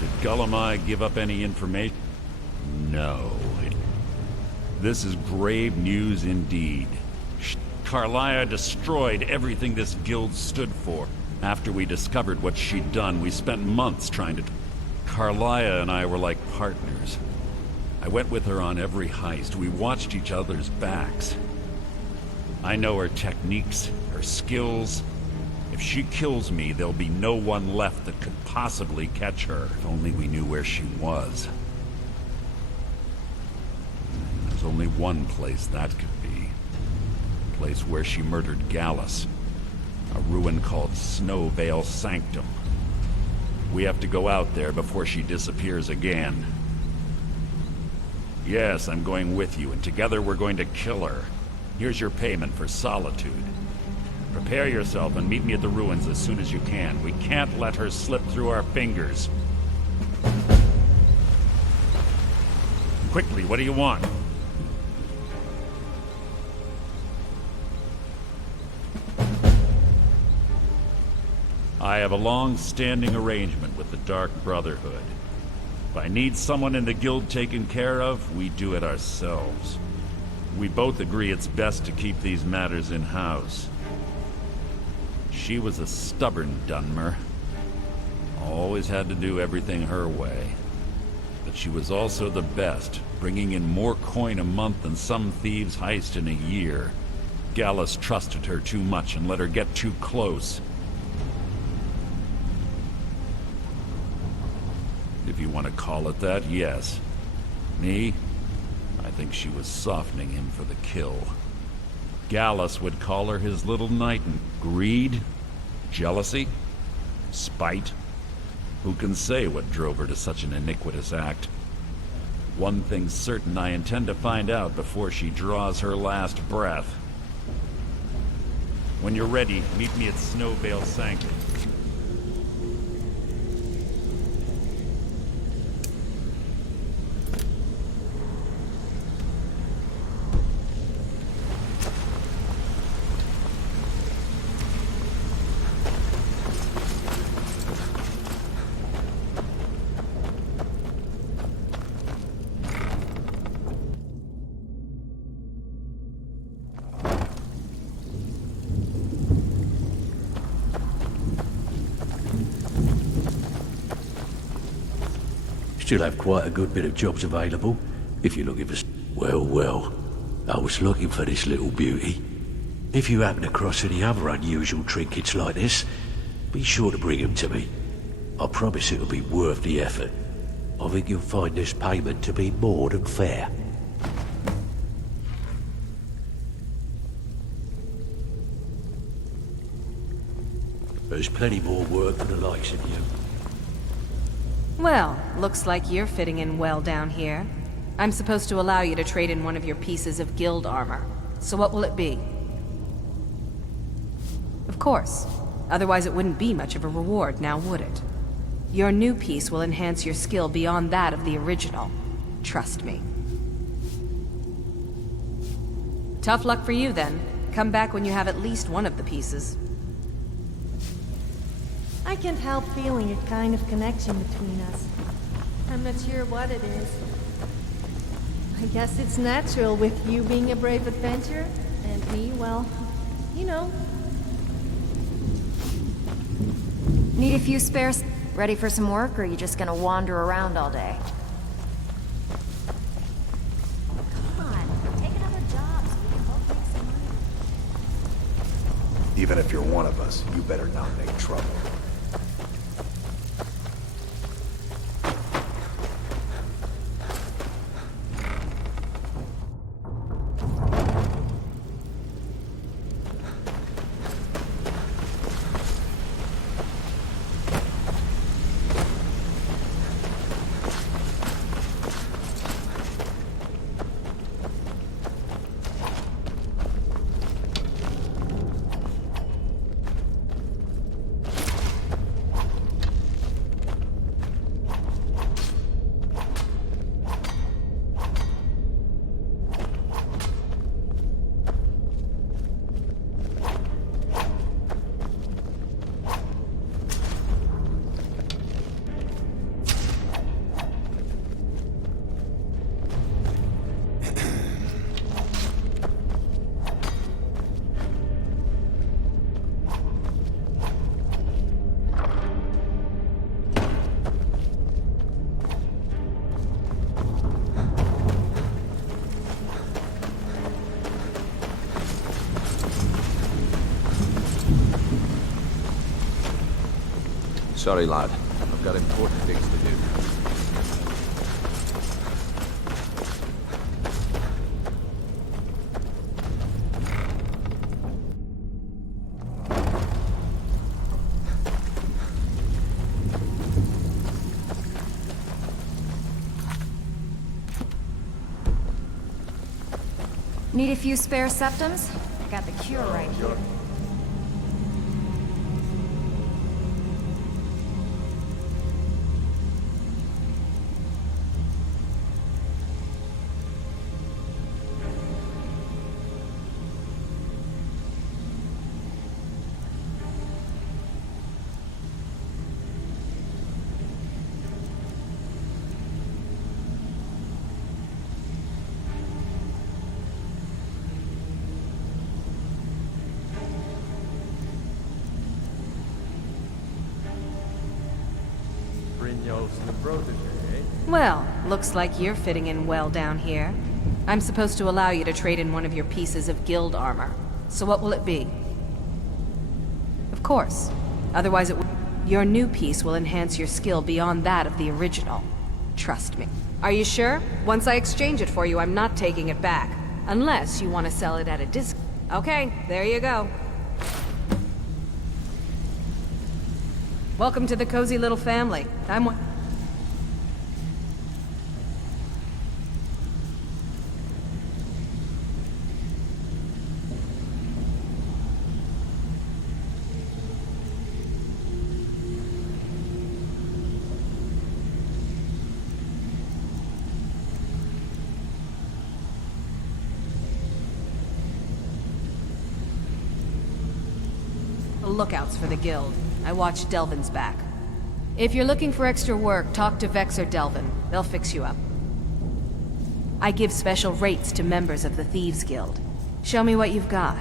Did Gullamai give up any information? No. This is grave news indeed. Carlia destroyed everything this guild stood for. After we discovered what she'd done, we spent months trying to... Carlia and I were like partners. I went with her on every heist. We watched each other's backs. I know her techniques, her skills. If she kills me, there'll be no one left that could possibly catch her. If only we knew where she was. There's only one place that could be. A place where she murdered Gallus. A ruin called Snowvale Sanctum. We have to go out there before she disappears again. Yes, I'm going with you, and together we're going to kill her. Here's your payment for solitude. Prepare yourself and meet me at the ruins as soon as you can. We can't let her slip through our fingers. Quickly, what do you want? I have a long-standing arrangement with the Dark Brotherhood. If I need someone in the guild taken care of, we do it ourselves. We both agree it's best to keep these matters in-house. She was a stubborn Dunmer. Always had to do everything her way. But she was also the best, bringing in more coin a month than some thieves heist in a year. Gallus trusted her too much and let her get too close. If you want to call it that, yes. Me? I think she was softening him for the kill. Gallus would call her his little knight. Greed? Jealousy? Spite? Who can say what drove her to such an iniquitous act? One thing's certain, I intend to find out before she draws her last breath. When you're ready, meet me at Snowvale Sanctum. Still have quite a good bit of jobs available, if you're looking for... Well, well, I was looking for this little beauty. If you happen across any other unusual trinkets like this, be sure to bring them to me. I promise it'll be worth the effort. I think you'll find this payment to be more than fair. There's plenty more work for the likes of you. Well, looks like you're fitting in well down here. I'm supposed to allow you to trade in one of your pieces of guild armor. So what will it be? Of course. Otherwise it wouldn't be much of a reward, now would it? Your new piece will enhance your skill beyond that of the original. Trust me. Tough luck for you, then. Come back when you have at least one of the pieces. I can't help feeling a kind of connection between us. I'm not sure what it is. I guess it's natural with you being a brave adventurer, and me, well, you know. Need a few spares? Ready for some work, or are you just gonna wander around all day? Come on, take another job so we can both make some money. Even if you're one of us, you better not make trouble. Sorry, lad. I've got important things to do. Need a few spare septums? I got the cure right here. Brynjolf's new protege, eh? Well, looks like you're fitting in well down here. I'm supposed to allow you to trade in one of your pieces of guild armor. So what will it be? Of course. Otherwise it would... Your new piece will enhance your skill beyond that of the original. Trust me. Are you sure? Once I exchange it for you, I'm not taking it back. Unless you want to sell it at a discount. Okay, there you go. Welcome to the cozy little family. I'm one... lookouts for the guild. I watched Delvin's back. If you're looking for extra work, talk to Vex or Delvin. They'll fix you up. I give special rates to members of the Thieves Guild. Show me what you've got.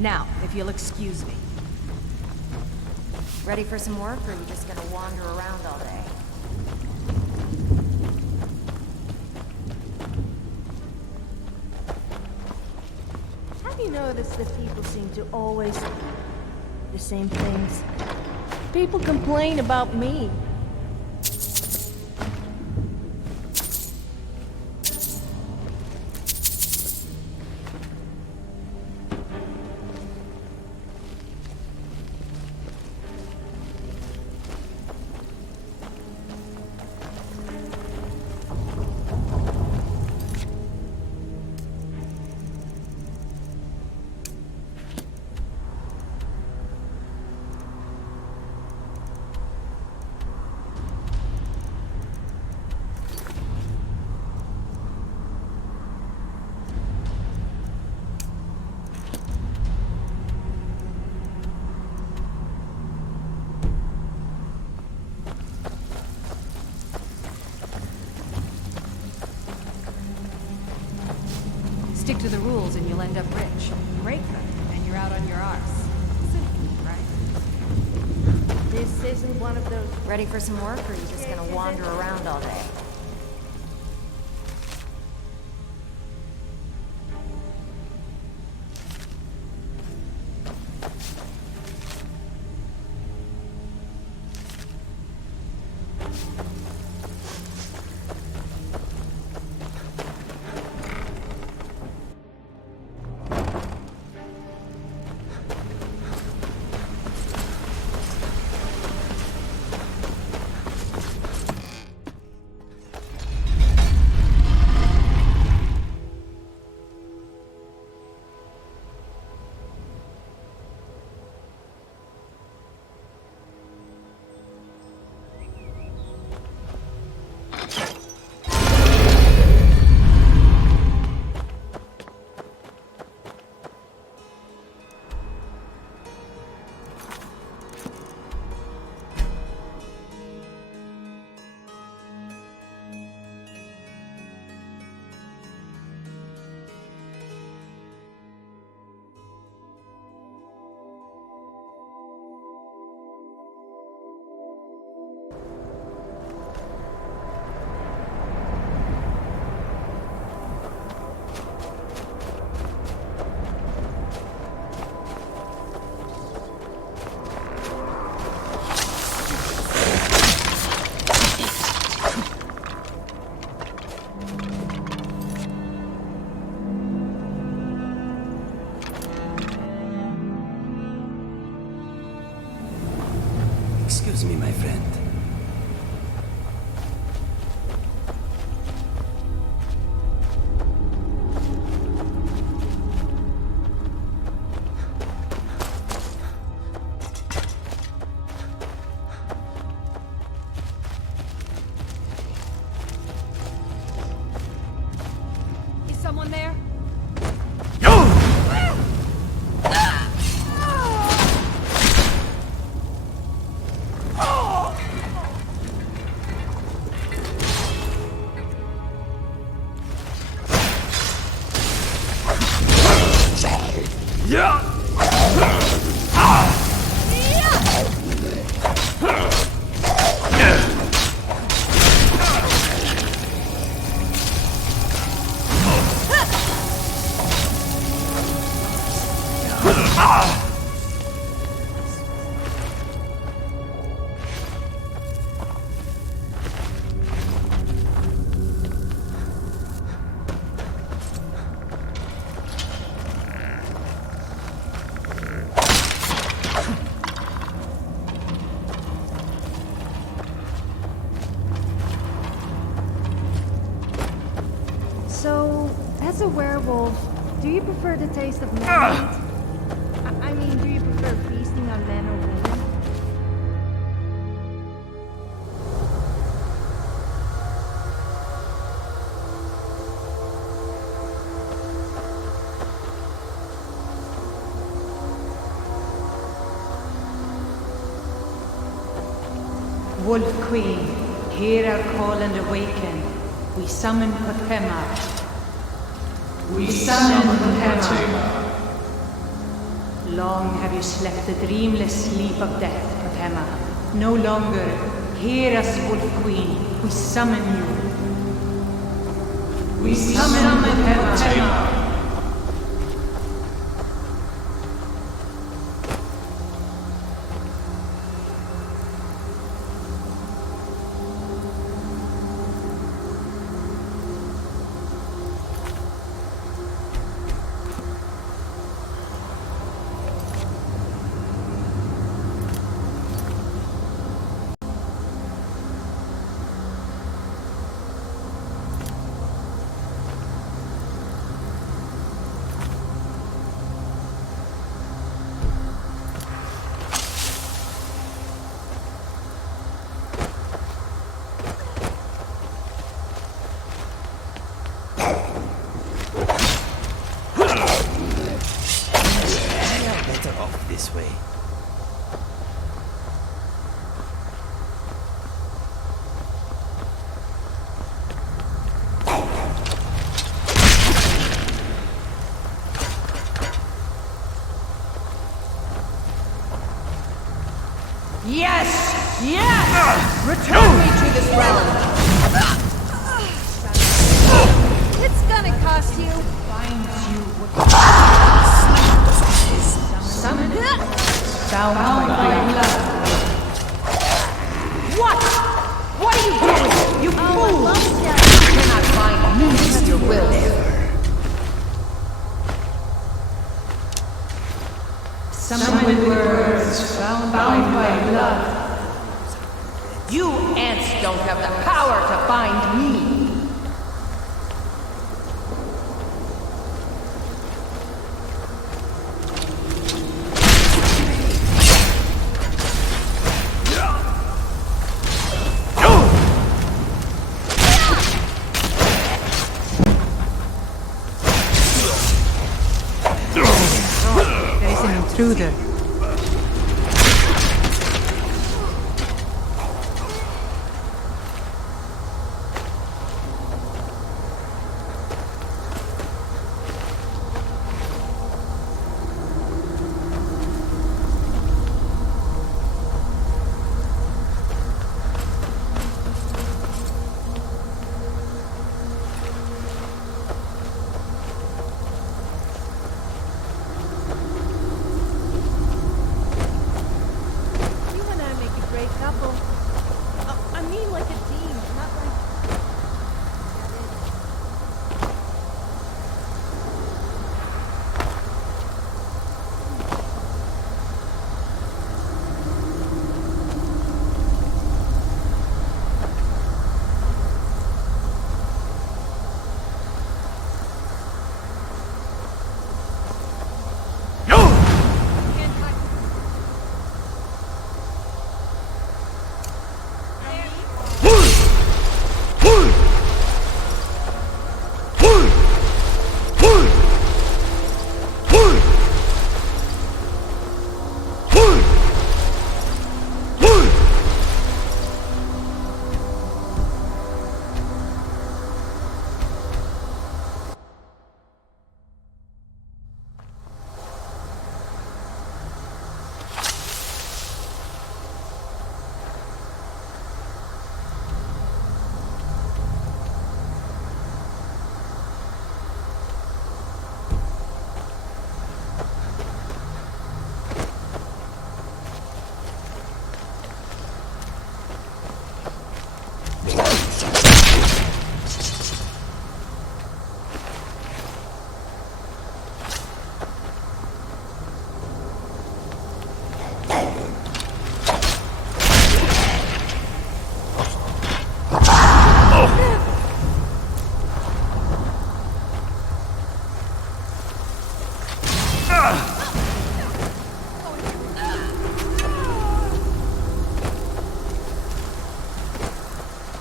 Now, if you'll excuse me. Ready for some work, or are you just gonna wander around all day? Have you noticed that people seem to always do the same things? People complain about me. to the rules and you'll end up rich. Break them, and you're out on your arse. Simple, right? This isn't one of those... Ready for some work, or are you just gonna wander around all day? Excuse me, my friend. Is someone there? So, as a werewolf, do you prefer the taste of man meat? I mean, do you prefer feasting on men or women? Wolf Queen, hear our call and awaken. We summon Potema. We summon Potema. Long have you slept the dreamless sleep of death, Potema. No longer. Hear us, Wolf Queen. We summon you. We summon Potema. Return me to this realm! It's gonna cost you. Summon bound by love. What? What are you doing? You fool! You cannot bind me with your will. Summon with words, bound by love. You ants don't have the power to bind me. There is an intruder.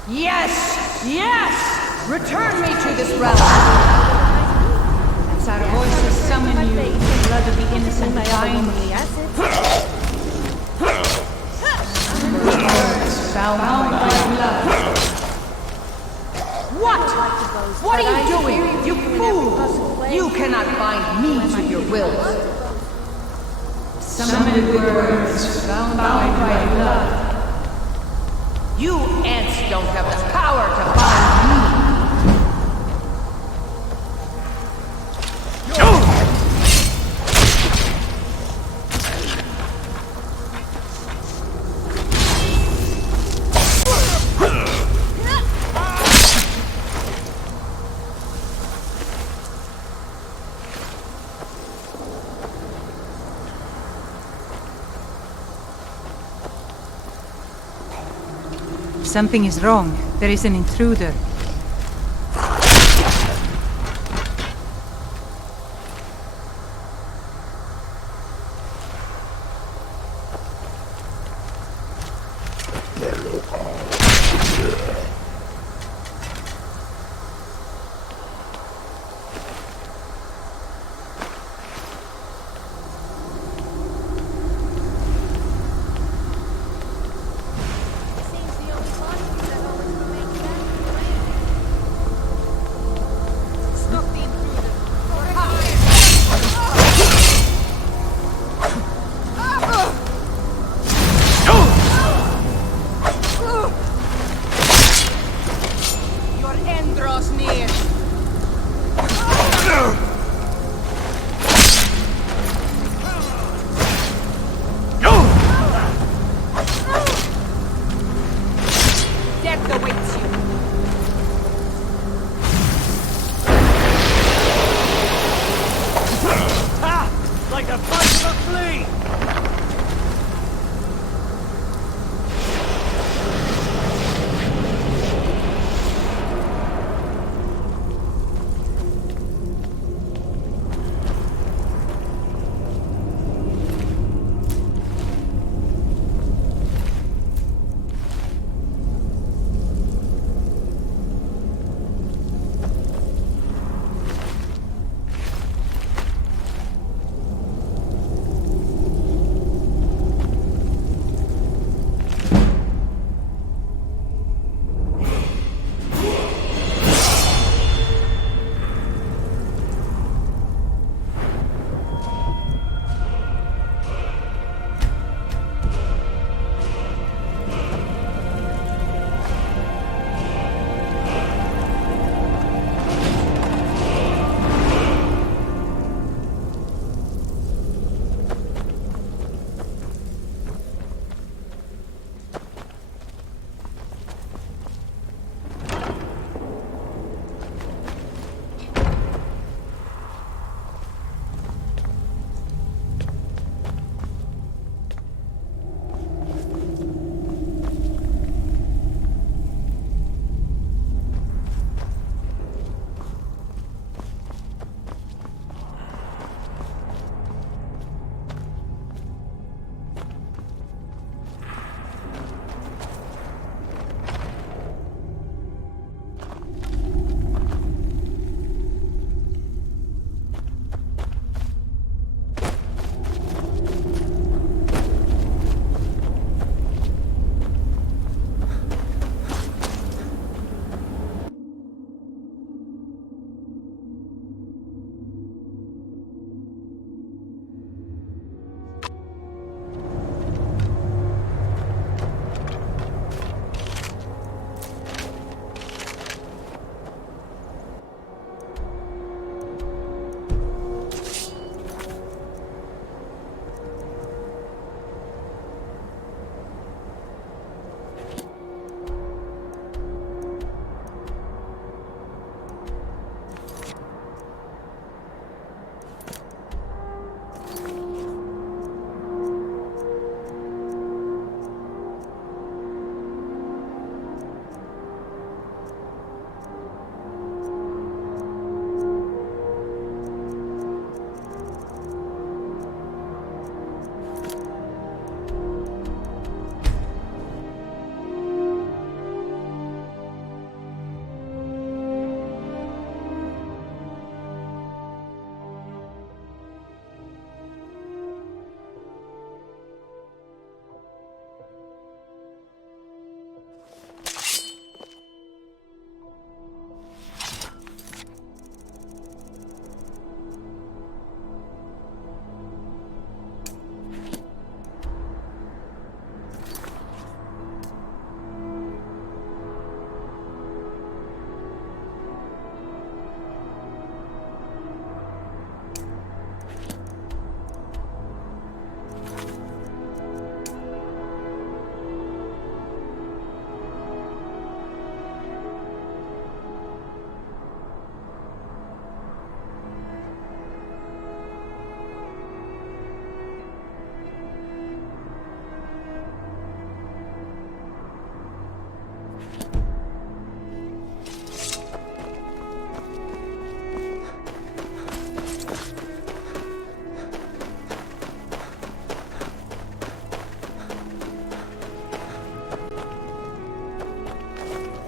Yes! Yes! Return me to this realm! As our voices summon you, the blood of the innocent bind me. Bound by blood. What? What are you doing? You fool! You cannot bind me to your will. Summoned words, bound by blood. You ants don't have the power to bind me! Something is wrong. There is an intruder. death awaits you. Ha! Like a bite of a flea!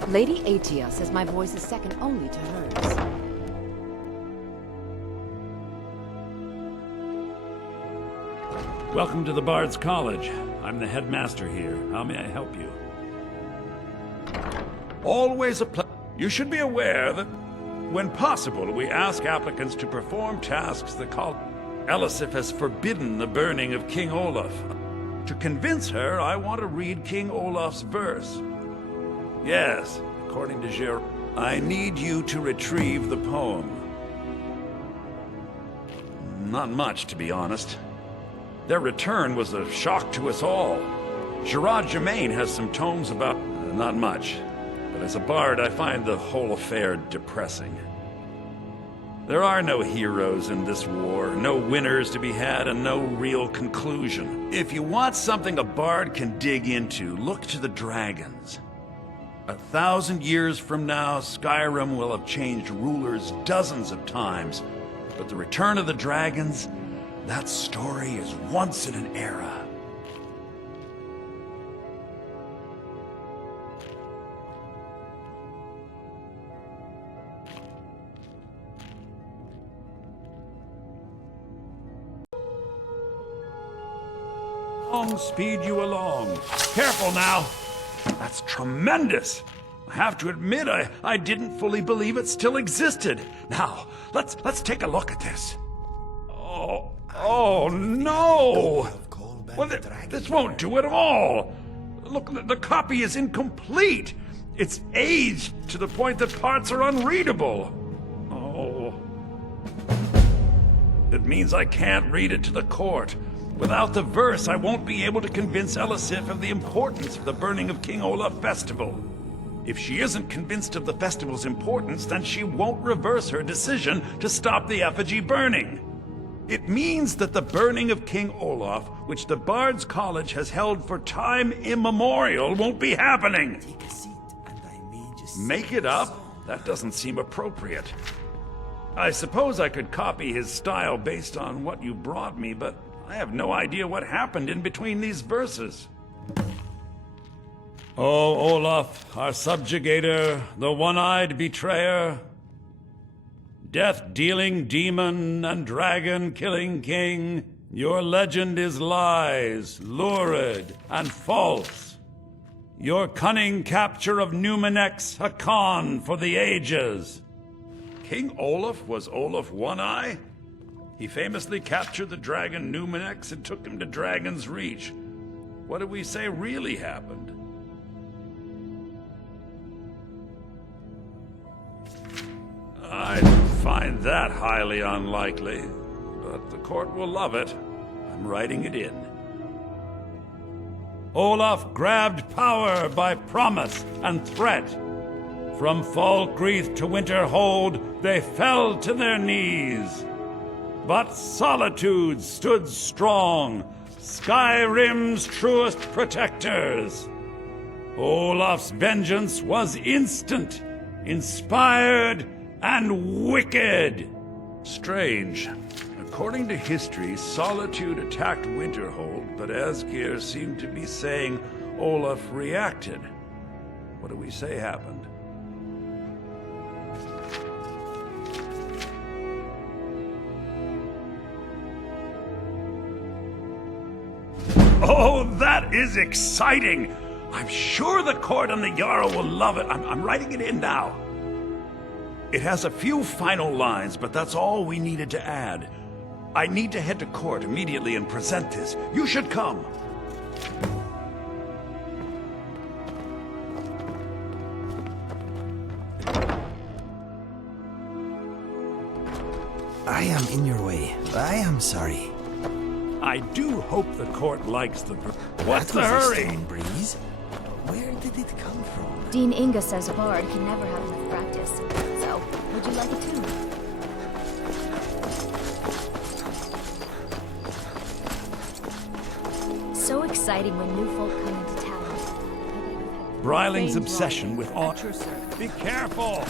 Lady Atia says my voice is second only to hers. Welcome to the Bard's College. I'm the headmaster here. How may I help you? Always a pleasure. You should be aware that, when possible, we ask applicants to perform tasks the college. Elisif has forbidden the burning of King Olaf. To convince her, I want to read King Olaf's verse. Yes, according to Ger, I need you to retrieve the poem. Not much, to be honest. Their return was a shock to us all. Gerard Germain has some tomes about... not much. But as a bard, I find the whole affair depressing. There are no heroes in this war, no winners to be had, and no real conclusion. If you want something a bard can dig into, look to the dragons. 1,000 years from now, Skyrim will have changed rulers dozens of times, but the return of the dragons, that story is once in an era. Speed you along. Careful now. That's tremendous. I have to admit, I didn't fully believe it still existed. Now, let's take a look at this. Oh no! Well, this won't do at all. Look, the copy is incomplete. It's aged to the point that parts are unreadable. Oh. It means I can't read it to the court. Without the verse, I won't be able to convince Elisif of the importance of the burning of King Olaf festival. If she isn't convinced of the festival's importance, then she won't reverse her decision to stop the effigy burning. It means that the burning of King Olaf, which the Bard's College has held for time immemorial, won't be happening. Make it up? That doesn't seem appropriate. I suppose I could copy his style based on what you brought me, but I have no idea what happened in between these verses. Oh, Olaf, our subjugator, the one-eyed betrayer, death-dealing demon and dragon-killing king, your legend is lies, lurid, and false. Your cunning capture of Numenex, a con for the ages. King Olaf was Olaf One-Eye? He famously captured the dragon Numenex and took him to Dragon's Reach. What did we say really happened? I find that highly unlikely, but the court will love it. I'm writing it in. Olaf grabbed power by promise and threat. From Falkreath to Winterhold, they fell to their knees. But Solitude stood strong, Skyrim's truest protectors. Olaf's vengeance was instant, inspired, and wicked. Strange. According to history, Solitude attacked Winterhold, but Asgeir seemed to be saying Olaf reacted. What do we say happened? Oh, that is exciting! I'm sure the court and the Jarl will love it. I'm writing it in now. It has a few final lines, but that's all we needed to add. I need to head to court immediately and present this. You should come. I am in your way. I am sorry. I do hope the court likes the... What's the That was a hurry? strong breeze. Where did it come from? Dean Inga says a bard can never have enough practice. So, would you like a tune? So exciting when new folk come into town. Bryling's obsession with honor. Be careful!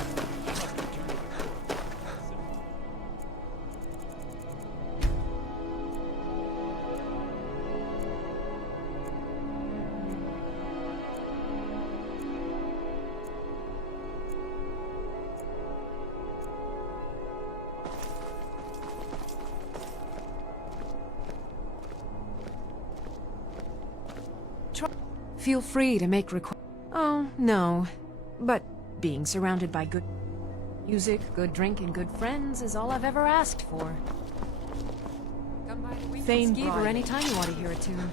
Feel free to make requests. Oh, no. But being surrounded by good music, good drink, and good friends is all I've ever asked for. Come by the weekend Skeever anytime you want to hear a tune.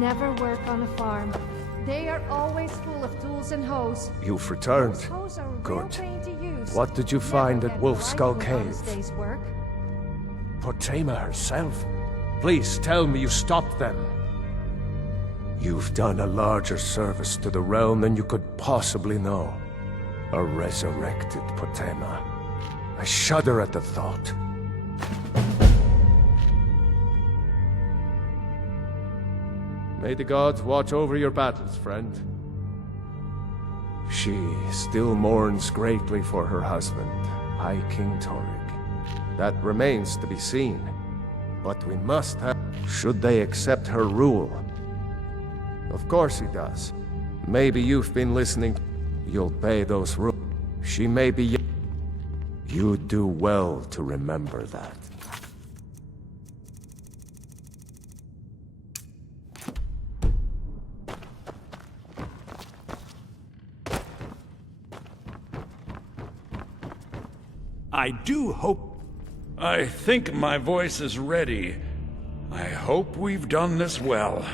never work on a farm. They are always full of tools and hoes. You've returned. Those hoes are a real Good. pain to use. What did you Never find get at Wolf right Skull with Cave? honest day's work. Potema herself? Please tell me you stopped them. You've done a larger service to the realm than you could possibly know. A resurrected Potema. I shudder at the thought. May the gods watch over your battles, friend. She still mourns greatly for her husband, High King Torygg. That remains to be seen. But we must have... Should they accept her rule? Of course he does. Maybe you've been listening. You'll obey those rules. She may be... You'd do well to remember that. I do hope... I think my voice is ready. I hope we've done this well.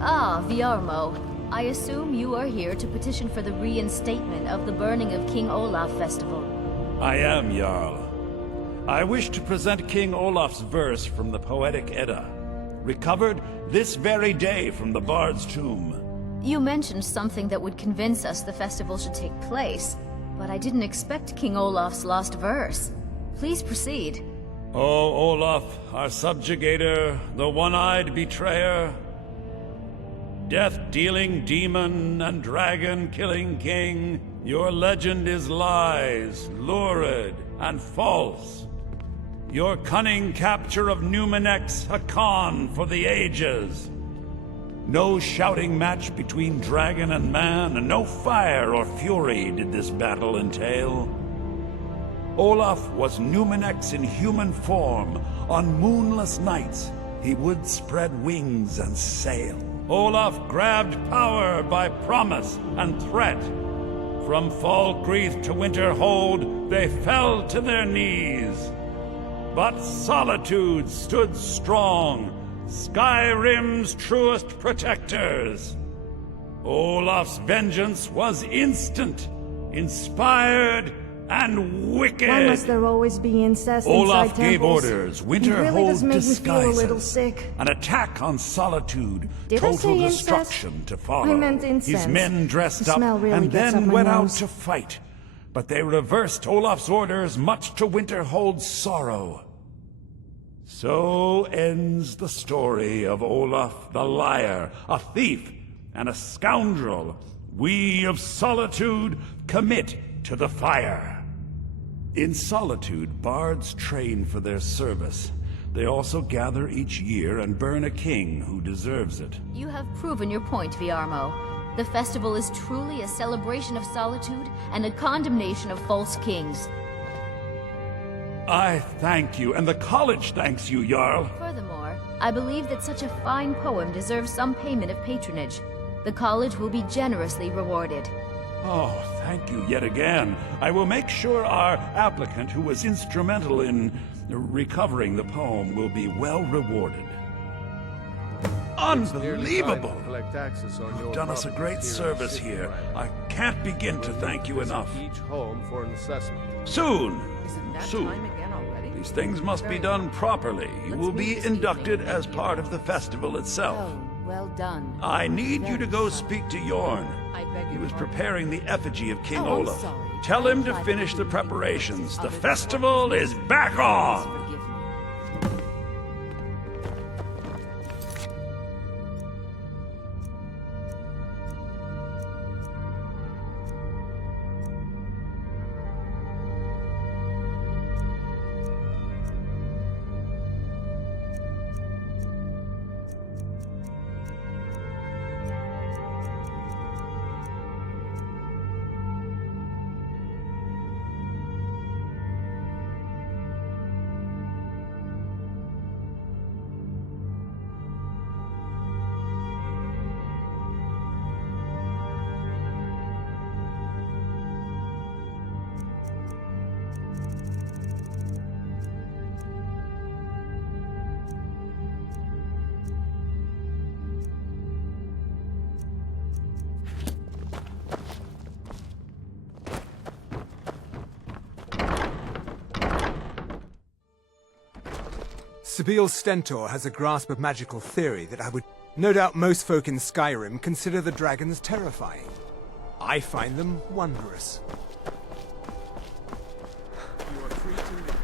Ah, Viarmo. I assume you are here to petition for the reinstatement of the burning of King Olaf Festival. I am, Jarl. I wish to present King Olaf's verse from the Poetic Edda, recovered this very day from the Bard's tomb. You mentioned something that would convince us the festival should take place, but I didn't expect King Olaf's lost verse. Please proceed. O Olaf, our subjugator, the one-eyed betrayer, death-dealing demon and dragon-killing king, your legend is lies, lurid, and false. Your cunning capture of Numenex, a con for the ages. No shouting match between dragon and man, and no fire or fury did this battle entail. Olaf was Numenex in human form. On moonless nights, he would spread wings and sail. Olaf grabbed power by promise and threat. From Falkreath to Winterhold, they fell to their knees. But Solitude stood strong, Skyrim's truest protectors. Olaf's vengeance was instant, inspired, and wicked. Why must there always be incest Olaf inside gave temples? orders, It really does Winterhold make me feel a little disguises, sick. an attack on Solitude, Did I total say incest? destruction to follow. I meant incense. His men dressed The up smell really and gets then up my went out nose. to fight. But they reversed Olaf's orders, much to Winterhold's sorrow. So ends the story of Olaf the liar, a thief and a scoundrel. We of Solitude commit to the fire. In Solitude, bards train for their service. They also gather each year and burn a king who deserves it. You have proven your point, Viarmo. The festival is truly a celebration of solitude and a condemnation of false kings. I thank you, and the college thanks you, Jarl. Furthermore, I believe that such a fine poem deserves some payment of patronage. The college will be generously rewarded. Oh, thank you yet again. I will make sure our applicant, who was instrumental in recovering the poem, will be well rewarded. Unbelievable! You've done us a great service here. I can't begin to thank you enough. Each home for an assessment. Soon! Soon. These things must be done properly. You will be inducted as part of the festival itself. Well done. I need you to go speak to Yorn. He was preparing the effigy of King Olaf. Tell him to finish the preparations. The festival is back on! Sabil Stentor has a grasp of magical theory that I would... No doubt most folk in Skyrim consider the dragons terrifying. I find them wondrous. You are free to leave.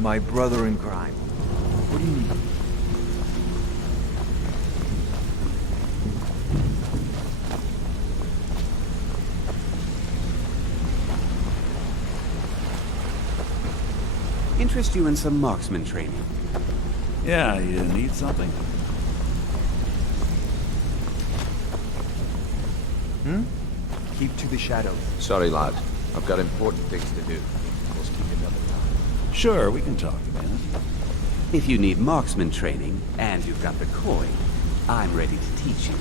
My brother in crime. What do you mean? Interest you in some marksman training? Yeah, you need something? Keep to the shadows. Sorry, lad. I've got important things to do. We'll speak another time. Sure, we can talk a minute. If you need marksman training, and you've got the coin, I'm ready to teach you.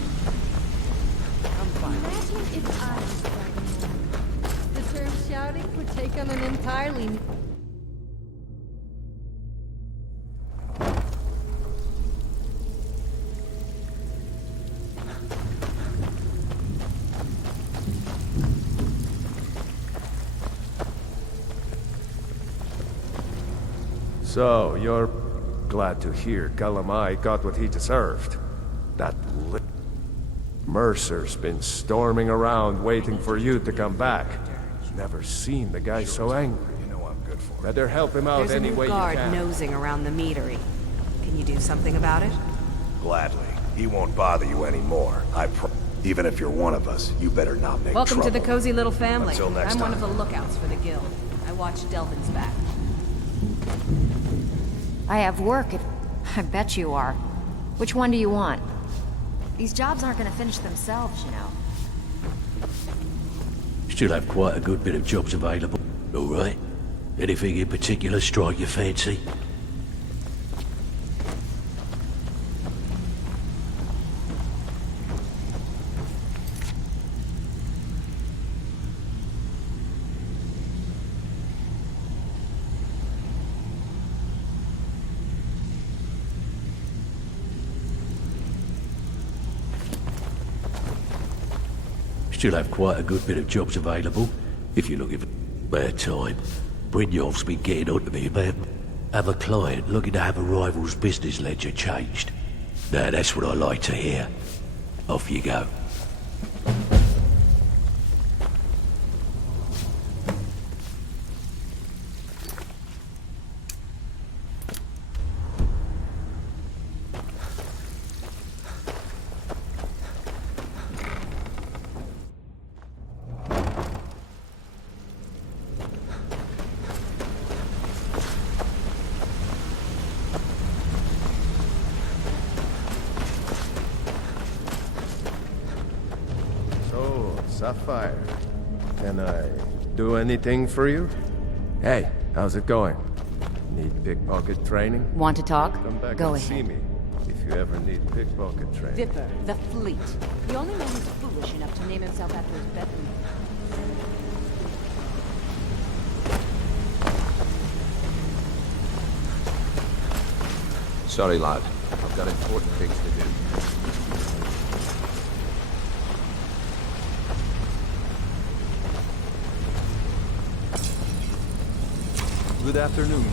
Imagine if I was Dragon. The term shouting would take on an entirely new... So, you're glad to hear Galamai got what he deserved. That Mercer's been storming around waiting for you to come back. Never seen the guy so angry. You know I'm good for it. Better help him out There's any a new way you guard can. nosing around the meadery. Can you do something about it? Gladly. He won't bother you anymore. Even if you're one of us, you better not make Welcome trouble. to the cozy little family. Until next I'm one of time. the lookouts for the guild. I watch Delvin's back. I have work if... I bet you are. Which one do you want? These jobs aren't gonna finish themselves, you know. Still have quite a good bit of jobs available. All right. Anything in particular strike your fancy? Still have quite a good bit of jobs available, if you're looking for bad time. Brynjolf's been getting on to me about... Have a client looking to have a rival's business ledger changed. Now that's what I like to hear. Off you go. Sapphire, can I do anything for you? Hey, how's it going? Need pickpocket training? Want to talk? Come back Go and see ahead. me if you ever need pickpocket training. Dipper, the fleet. The only man who's foolish enough to name himself after his bedroom. Sorry, lad. I've got important things to do. Good afternoon.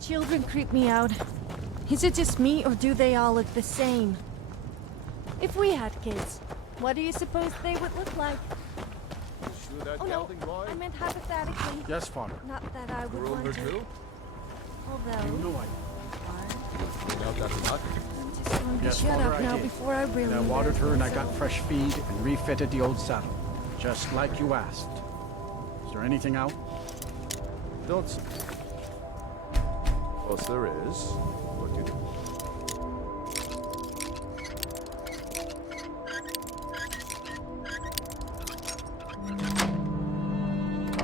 Children creep me out. Is it just me, or do they all look the same? If we had kids, what do you suppose they would look like? Oh no, I meant hypothetically. Yes, Father. Not that I would want to. Too? Although... No, I... I'm just going to Yes, shut Father, up I now did. before I really... And I watered her and I got fresh feed and refitted the old saddle. Just like you asked. Is there anything out? Don't... Suppose there is. What do you do?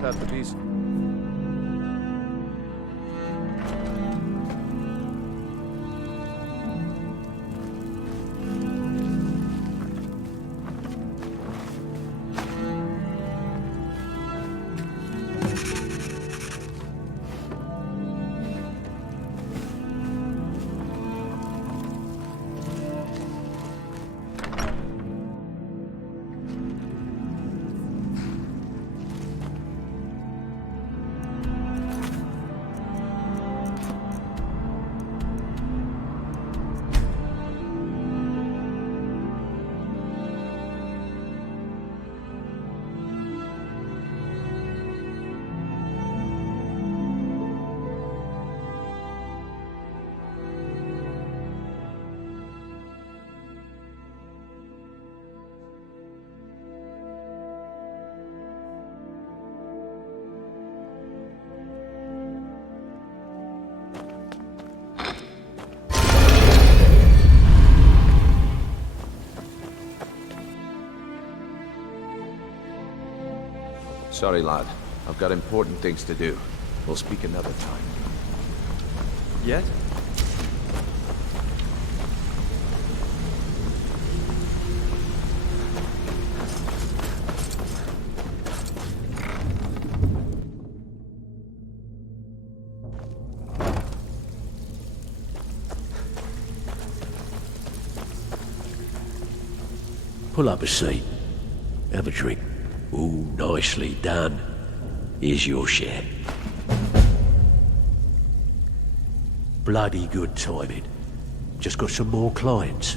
That the beast. Sorry, lad. I've got important things to do. We'll speak another time. Yet? Pull up a seat. Have a drink. Ooh, nicely done. Here's your share. Bloody good timing. Just got some more clients.